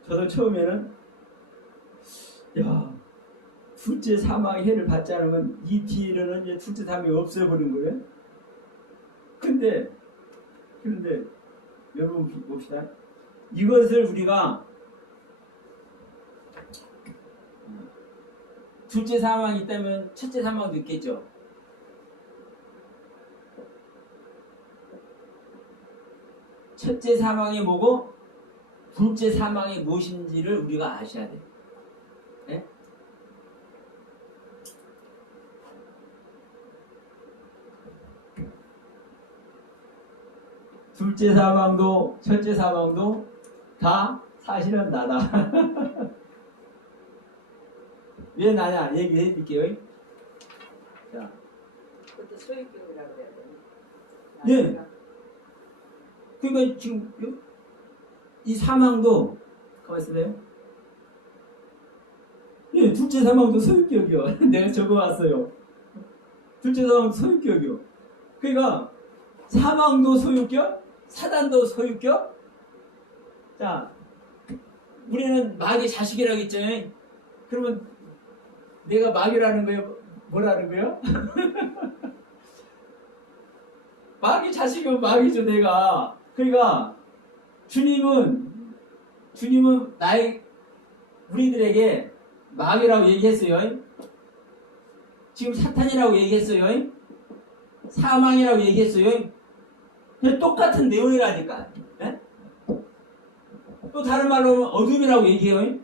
저도 처음에는 둘째 사망의 해를 받지 않으면 이 뒤에는 이제 둘째 사망이 없어버린 거예요. 그런데 여러분 봅시다. 이것을 우리가 둘째 사망이 있다면 첫째 사망도 있겠죠. 첫째 사망이 뭐고 둘째 사망이 무엇인지를 우리가 아셔야 돼요. 예? 둘째 사망도 첫째 사망도 다 사실은 나다. 왜 나냐 얘기해 드릴게요. 자, 그것도 소유격이라고 그래야 되나? 네. 그러니까 지금 이 사망도 가만히 있어봐요. 예, 둘째 사망도 소유격이요. 내가 적어왔어요. 둘째 사망도 소유격이요. 그러니까 사망도 소유격, 사단도 소유격. 자, 우리는 마귀 자식이라고 했잖아요. 그러면 내가 마귀라는 거예요? 뭐라는 거예요? 마귀 자식이면 마귀죠, 내가. 그러니까 주님은 우리들에게 마귀라고 얘기했어요. 지금 사탄이라고 얘기했어요. 사망이라고 얘기했어요. 근데 똑같은 내용이라니까. 네? 또 다른 말로 하면 어둠이라고 얘기해요.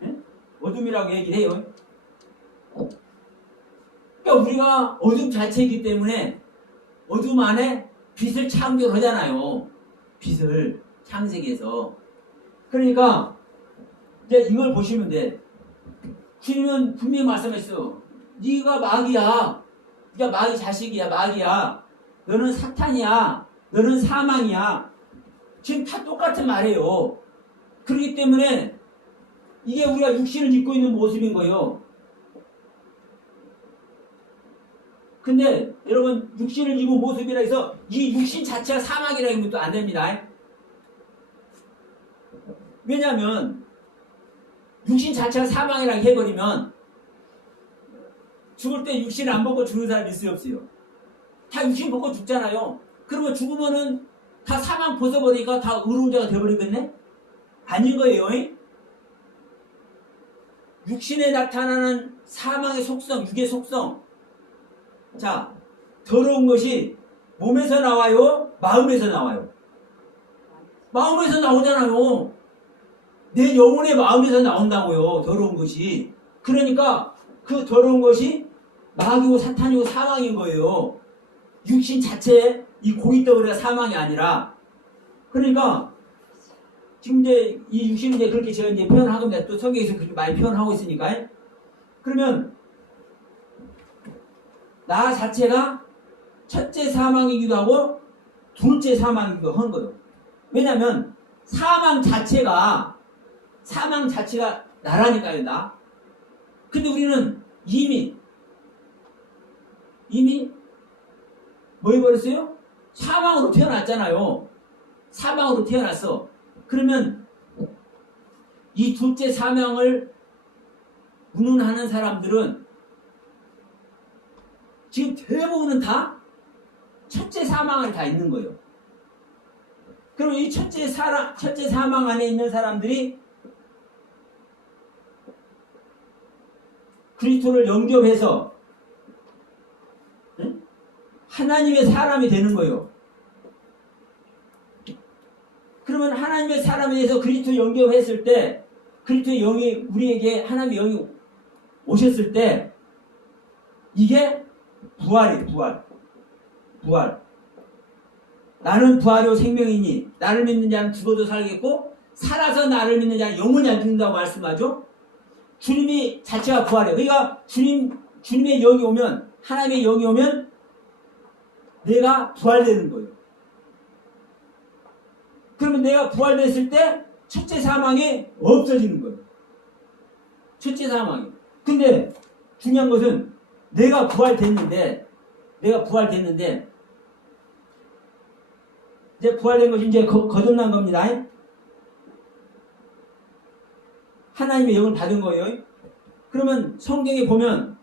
네? 어둠이라고 얘기를 해요. 그러니까 우리가 어둠 자체이기 때문에 어둠 안에 빛을 창조하잖아요. 빛을 창세기에서. 그러니까 이제 이걸 보시면 돼. 주님은 분명히 말씀했어. 네가 마귀야. 네가 마귀 자식이야. 마귀야. 너는 사탄이야. 너는 사망이야. 지금 다 똑같은 말이에요. 그렇기 때문에 이게 우리가 육신을 입고 있는 모습인 거예요. 근데 여러분 육신을 입은 모습이라 해서 이 육신 자체가 사망이라는 것도 안 됩니다. 왜냐하면 육신 자체가 사망이라고 해버리면 죽을 때 육신을 안 벗고 죽는 사람이 있어요, 없어요? 다 육신 벗고 죽잖아요. 그러면 죽으면은 다 사망 벗어버리니까 다 의로자가 되어버리겠네? 아닌 거예요. 육신에 나타나는 사망의 속성, 육의 속성. 자, 더러운 것이 몸에서 나와요? 마음에서 나와요? 마음에서 나오잖아요. 내 영혼의 마음에서 나온다고요. 더러운 것이. 그러니까 그 더러운 것이 마귀고 사탄이고 사망인 거예요. 육신 자체에 이 고깃덩어리가 사망이 아니라. 그러니까 지금 이제 이 육신은 이제 그렇게 제가 이제 표현하고 있는데 또 성경에서 그렇게 많이 표현하고 있으니까. 그러면 나 자체가 첫째 사망이기도 하고 둘째 사망이기도 한 거예요. 왜냐하면 사망 자체가 나라니까요, 나. 근데 우리는 이미 뭐 해버렸어요? 사망으로 태어났잖아요. 사망으로 태어났어. 그러면 이 둘째 사망을 운운하는 사람들은 지금 대부분은 다 첫째 사망을 다 있는 거예요. 그럼 이 첫째 사망 안에 있는 사람들이 그리스도를 영접해서 하나님의 사람이 되는 거예요. 그러면 하나님의 사람에 대해서 그리스도 영접했을 때 그리스도의 영이 우리에게 하나님의 영이 오셨을 때 이게 부활이에요. 부활. 나는 부활이요 생명이니 나를 믿는 자는 죽어도 살겠고 살아서 나를 믿는 자는 영원히 안 죽는다고 말씀하죠. 주님이 자체가 부활이에요. 그러니까 주님의 영이 오면 하나님의 영이 오면 내가 부활되는 거예요. 그러면 내가 부활됐을 때 첫째 사망이 없어지는 거예요. 첫째 사망이. 근데 중요한 것은 내가 부활됐는데 이제 부활된 것이 이제 거듭난 겁니다. 하나님의 영을 받은 거예요. 그러면 성경에 보면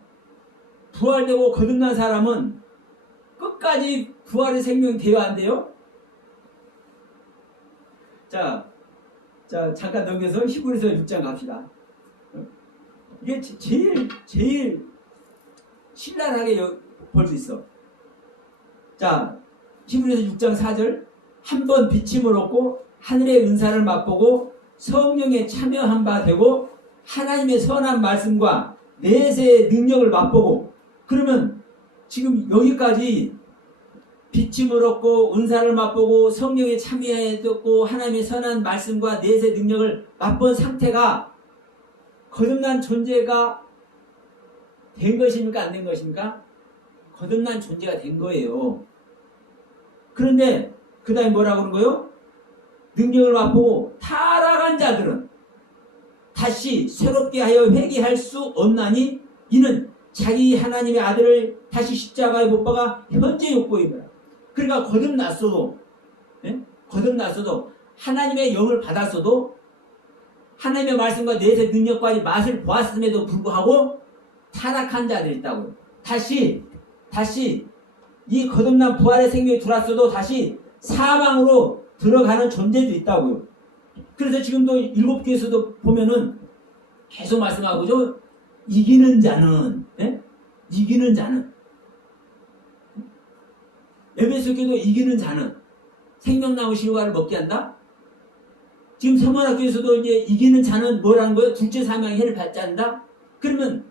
부활되고 거듭난 사람은 끝까지 부활의 생명이 되어야 한대요. 자, 잠깐 넘겨서 히브리서 6장 갑시다. 이게 제일 신랄하게 볼 수 있어. 자, 히브리서 6장 4절. 한 번 비침을 얻고 하늘의 은사를 맛보고 성령에 참여한 바 되고 하나님의 선한 말씀과 내세의 능력을 맛보고 그러면 지금 여기까지 빛임을 얻고 은사를 맛보고 성령에 참여했고 하나님의 선한 말씀과 내세 능력을 맛본 상태가 거듭난 존재가 된 것입니까? 안 된 것입니까? 거듭난 존재가 된 거예요. 그런데 그 다음에 뭐라고 그러는 거예요? 능력을 맛보고 타락한 자들은 다시 새롭게 하여 회개할 수 없나니 이는 자기 하나님의 아들을 다시 십자가에 못 박아 현재 욕보이더라. 그러니까 거듭났어도 거듭났어도 하나님의 영을 받았어도 하나님의 말씀과 내세 능력과 맛을 보았음에도 불구하고 타락한 자들이 있다고요. 다시 이 거듭난 부활의 생명이 들어왔어도 다시 사망으로 들어가는 존재도 있다고요. 그래서 지금도 일곱 교에서도 보면은 계속 말씀하고죠. 이기는 자는 에베소교도 이기는 자는 생명나무 실과를 먹게 한다. 지금 서문학교에서도 이제 이기는 자는 뭐라는 거예요? 둘째 사망의 해를 받지 않는다. 그러면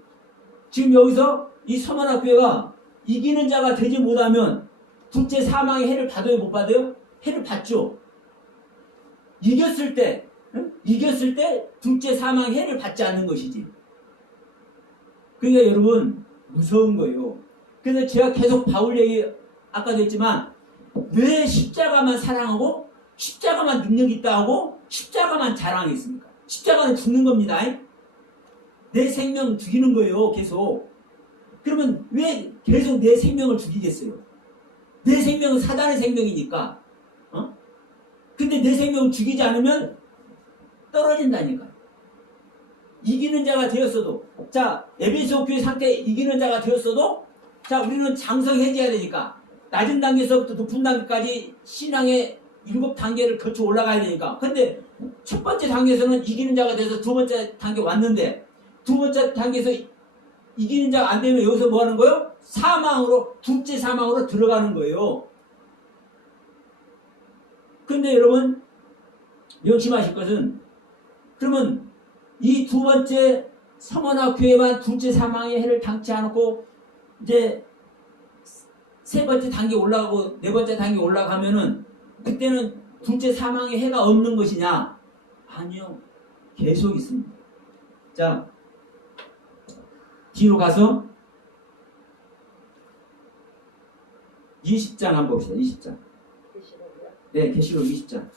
지금 여기서 이 서문학교가 이기는 자가 되지 못하면 둘째 사망의 해를 받아요, 못 받아요? 해를 받죠. 이겼을 때 둘째 사망의 해를 받지 않는 것이지. 그러니까 여러분 무서운 거예요. 그래서 제가 계속 바울 얘기 아까도 했지만 왜 십자가만 사랑하고 십자가만 능력이 있다 하고 십자가만 자랑하겠습니까? 십자가는 죽는 겁니다. 내 생명 죽이는 거예요. 계속. 그러면 왜 계속 내 생명을 죽이겠어요? 내 생명은 사단의 생명이니까. 근데 내 생명을 죽이지 않으면 떨어진다니까. 이기는 자가 되었어도, 자, 에베소 교회 상태 이기는 자가 되었어도, 자, 우리는 장성해져야 되니까, 낮은 단계에서부터 높은 단계까지 신앙의 7단계를 거쳐 올라가야 되니까. 근데 첫 번째 단계에서는 이기는 자가 돼서 두 번째 단계 왔는데, 두 번째 단계에서 이기는 자가 안 되면 여기서 뭐 하는 거예요? 사망으로, 둘째 사망으로 들어가는 거예요. 근데 여러분, 명심하실 것은, 그러면 이 두 번째 서머나 교회만 둘째 사망의 해를 당치 않고 이제 세 번째 단계 올라가고 네 번째 단계 올라가면은 그때는 둘째 사망의 해가 없는 것이냐? 아니요. 계속 있습니다. 자, 뒤로 가서 20장 한번 봅시다. 20장. 네, 계시록 20장.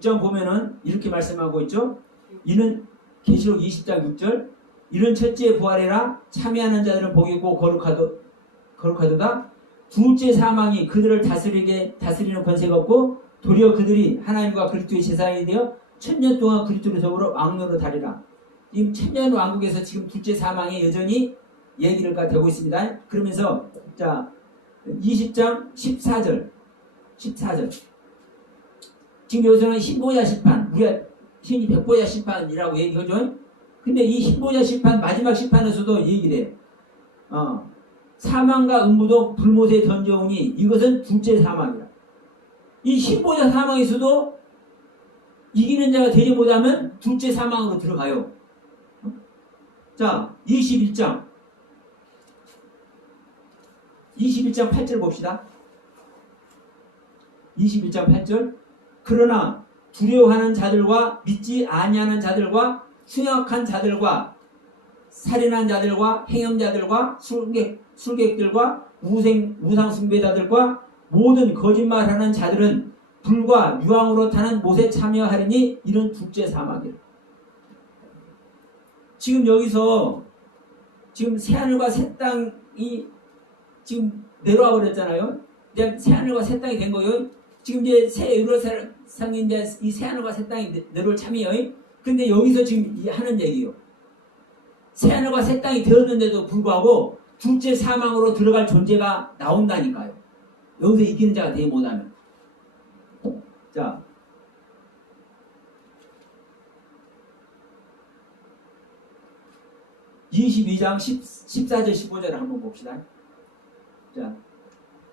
장 보면은 이렇게 말씀하고 있죠. 이는 계시록 20장 6절 이는 첫째 부활이라 참여하는 자들은 복이고 거룩하도다. 둘째 사망이 그들을 다스리는 권세가 없고 도리어 그들이 하나님과 그리스도의 제사장이 되어 1000년 동안 그리스도로 더불어 왕노로 다리라. 지금 1000년 왕국에서 지금 둘째 사망이 여전히 얘기를 되고 있습니다. 그러면서 자 20장 14절 지금 여기서는 흰보자 심판, 우리가 흰이 백보자 심판이라고 얘기하죠. 근데 이 흰보자 심판, 마지막 심판에서도 얘기를 해요. 사망과 음부도 불못에 던져오니 이것은 둘째 사망이라. 이 흰보자 사망에서도 이기는 자가 되지 못하면 둘째 사망으로 들어가요. 자, 21장 8절 봅시다. 21장 8절 그러나 두려워하는 자들과 믿지 아니하는 자들과 흉악한 자들과 살인한 자들과 행염자들과 술객들과 우상 숭배자들과 모든 거짓말하는 자들은 불과 유황으로 타는 못에 참여하리니 이런 둘째 사망이라. 지금 여기서 지금 새하늘과 새 땅이 지금 내려와 버렸잖아요. 이제 새하늘과 새 땅이 된 거예요. 지금 이제 새 예루살렘이 이제 이 새하늘과 새 땅이 내려올 참이에요. 근데 여기서 지금 하는 얘기예요. 새하늘과 새 땅이 되었는데도 불구하고 둘째 사망으로 들어갈 존재가 나온다니까요. 여기서 이기는 자가 되지 못하면. 자, 22장 14절 15절을 한번 봅시다. 자,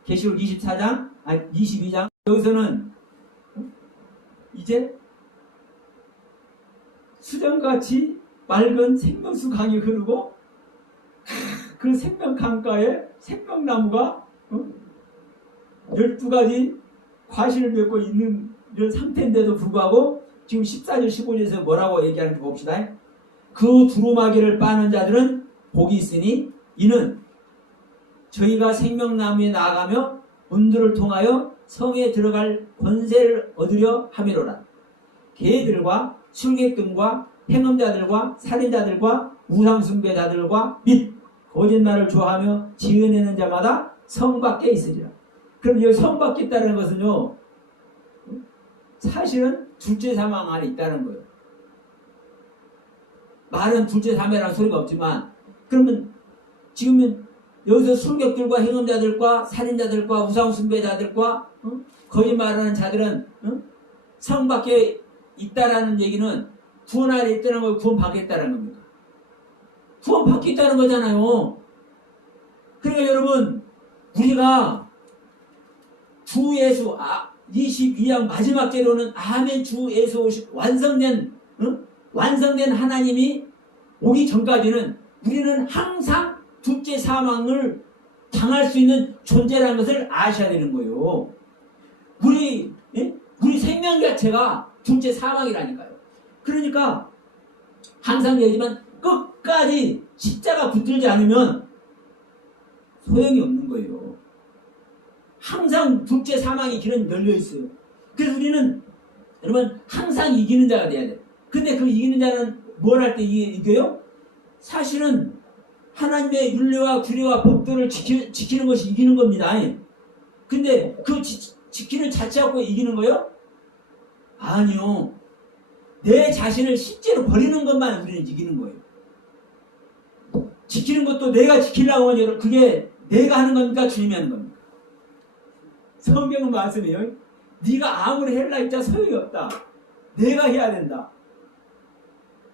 계시록 22장 여기서는 이제 수정같이 맑은 생명수 강이 흐르고 그 생명 강가에 생명나무가 12가지 과실을 맺고 있는 이런 상태인데도 불구하고 지금 14절 15절에서 뭐라고 얘기하는지 봅시다. 그 두루마기를 빠는 자들은 복이 있으니 이는 저희가 생명나무에 나아가며 문들을 통하여 성에 들어갈 권세를 얻으려 함이로라. 개들과 술객들과 행음자들과 살인자들과 우상숭배자들과 및 거짓말을 좋아하며 지어내는 자마다 성 밖에 있으리라. 그럼 여기 성 밖에 있다는 것은요, 사실은 둘째 사망 안에 있다는 거예요. 말은 둘째 사매라는 소리가 없지만, 그러면 지금은 여기서 술객들과 행음자들과 살인자들과 우상숭배자들과 거짓말하는 자들은 성 밖에 있다라는 얘기는 구원 안에 있다는 걸 구원 받겠다는 겁니다. 구원 받겠다는 거잖아요. 그러니까 여러분, 우리가 주 예수 22장 마지막节로는 아멘 주 예수 오실 완성된 하나님이 오기 전까지는 우리는 항상 둘째 사망을 당할 수 있는 존재라는 것을 아셔야 되는 거예요. 우리 생명 자체가 둘째 사망이라니까요. 그러니까 항상 얘기지만 끝까지 십자가 붙들지 않으면 소용이 없는 거예요. 항상 둘째 사망의 길은 열려 있어요. 그래서 우리는 여러분 항상 이기는 자가 돼야 돼요. 근데 그 이기는 자는 뭘 할 때 이겨요? 사실은 하나님의 율례와 규례와 법도를 지키는 것이 이기는 겁니다. 근데 그 지키는 자체 갖고 이기는 거예요? 아니요. 내 자신을 실제로 버리는 것만 우리는 이기는 거예요. 지키는 것도 내가 지키려고 하면 그게 내가 하는 겁니까? 주님이 하는 겁니까? 성경은 말씀이에요. 네가 아무리 해라 했자 소용이 없다. 내가 해야 된다.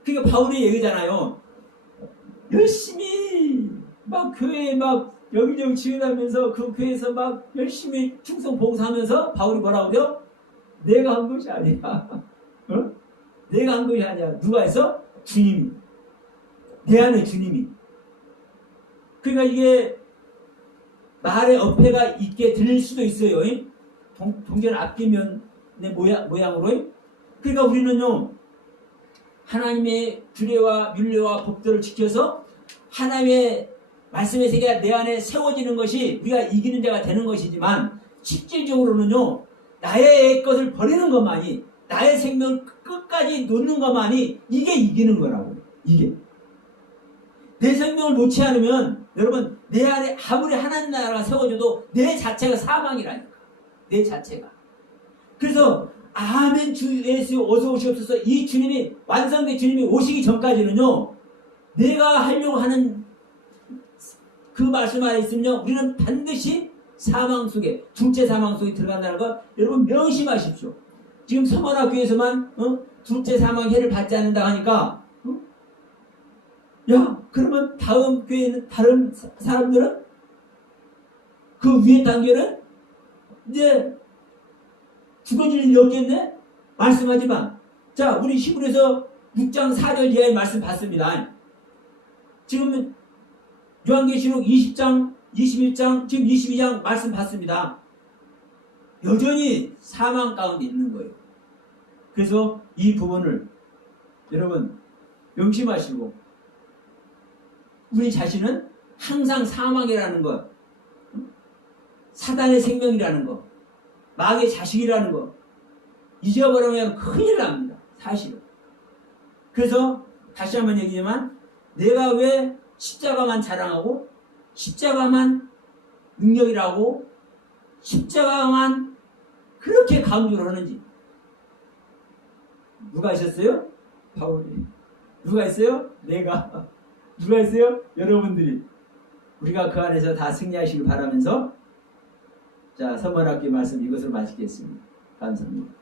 그러니까 바울이 얘기잖아요. 열심히 막 교회에 막 여기저기 지어다니면서 그 교회에서 막 열심히 충성 봉사하면서 바울이 뭐라고 그래요? 내가 한 것이 아니야. 내가 한 것이 아니야. 누가 했어? 주님이. 내 안에 주님이. 그러니까 이게 말의 어폐가 있게 들릴 수도 있어요. 동전 앞뒤면의 모양으로. 그러니까 우리는요, 하나님의 규례와 율례와 법도를 지켜서 하나님의 말씀의 세계가 내 안에 세워지는 것이 우리가 이기는 자가 되는 것이지만, 실질적으로는요, 나의 것을 버리는 것만이, 나의 생명을 끝까지 놓는 것만이 이게 이기는 거라고. 이게. 내 생명을 놓지 않으면 여러분 내 안에 아무리 하나님 나라가 세워져도 내 자체가 사망이라니까. 내 자체가. 그래서 아멘 주 예수 어서 오시옵소서 이 주님이 완성된 주님이 오시기 전까지는요. 내가 하려고 하는 그 말씀 안에 있으면요. 우리는 반드시 사망 속에 둘째 사망 속에 들어간다는 거 여러분 명심하십시오. 지금 서머나교에서만 둘째 사망 해를 받지 않는다 하니까 야 그러면 다음 교회에 있는 다른 사람들은 그 위에 단계는 이제 죽어질 일이 없겠네? 말씀하지만 자 우리 히브리서 6장 4절 이하의 말씀 봤습니다. 지금 요한계시록 20장 21장 지금 22장 말씀 봤습니다. 여전히 사망 가운데 있는 거예요. 그래서 이 부분을 여러분 명심하시고 우리 자신은 항상 사망이라는 것, 사단의 생명이라는 것, 마귀의 자식이라는 것 잊어버리면 큰일 납니다. 사실은. 그래서 다시 한번 얘기하지만 내가 왜 십자가만 자랑하고 십자가만 능력이라고 십자가만 그렇게 강조를 하는지 누가 있었어요? 바울이. 누가 있어요? 내가. 누가 있어요? 여러분들이. 우리가 그 안에서 다 승리하시길 바라면서 자, 서머학기 말씀 이것을 마치겠습니다. 감사합니다.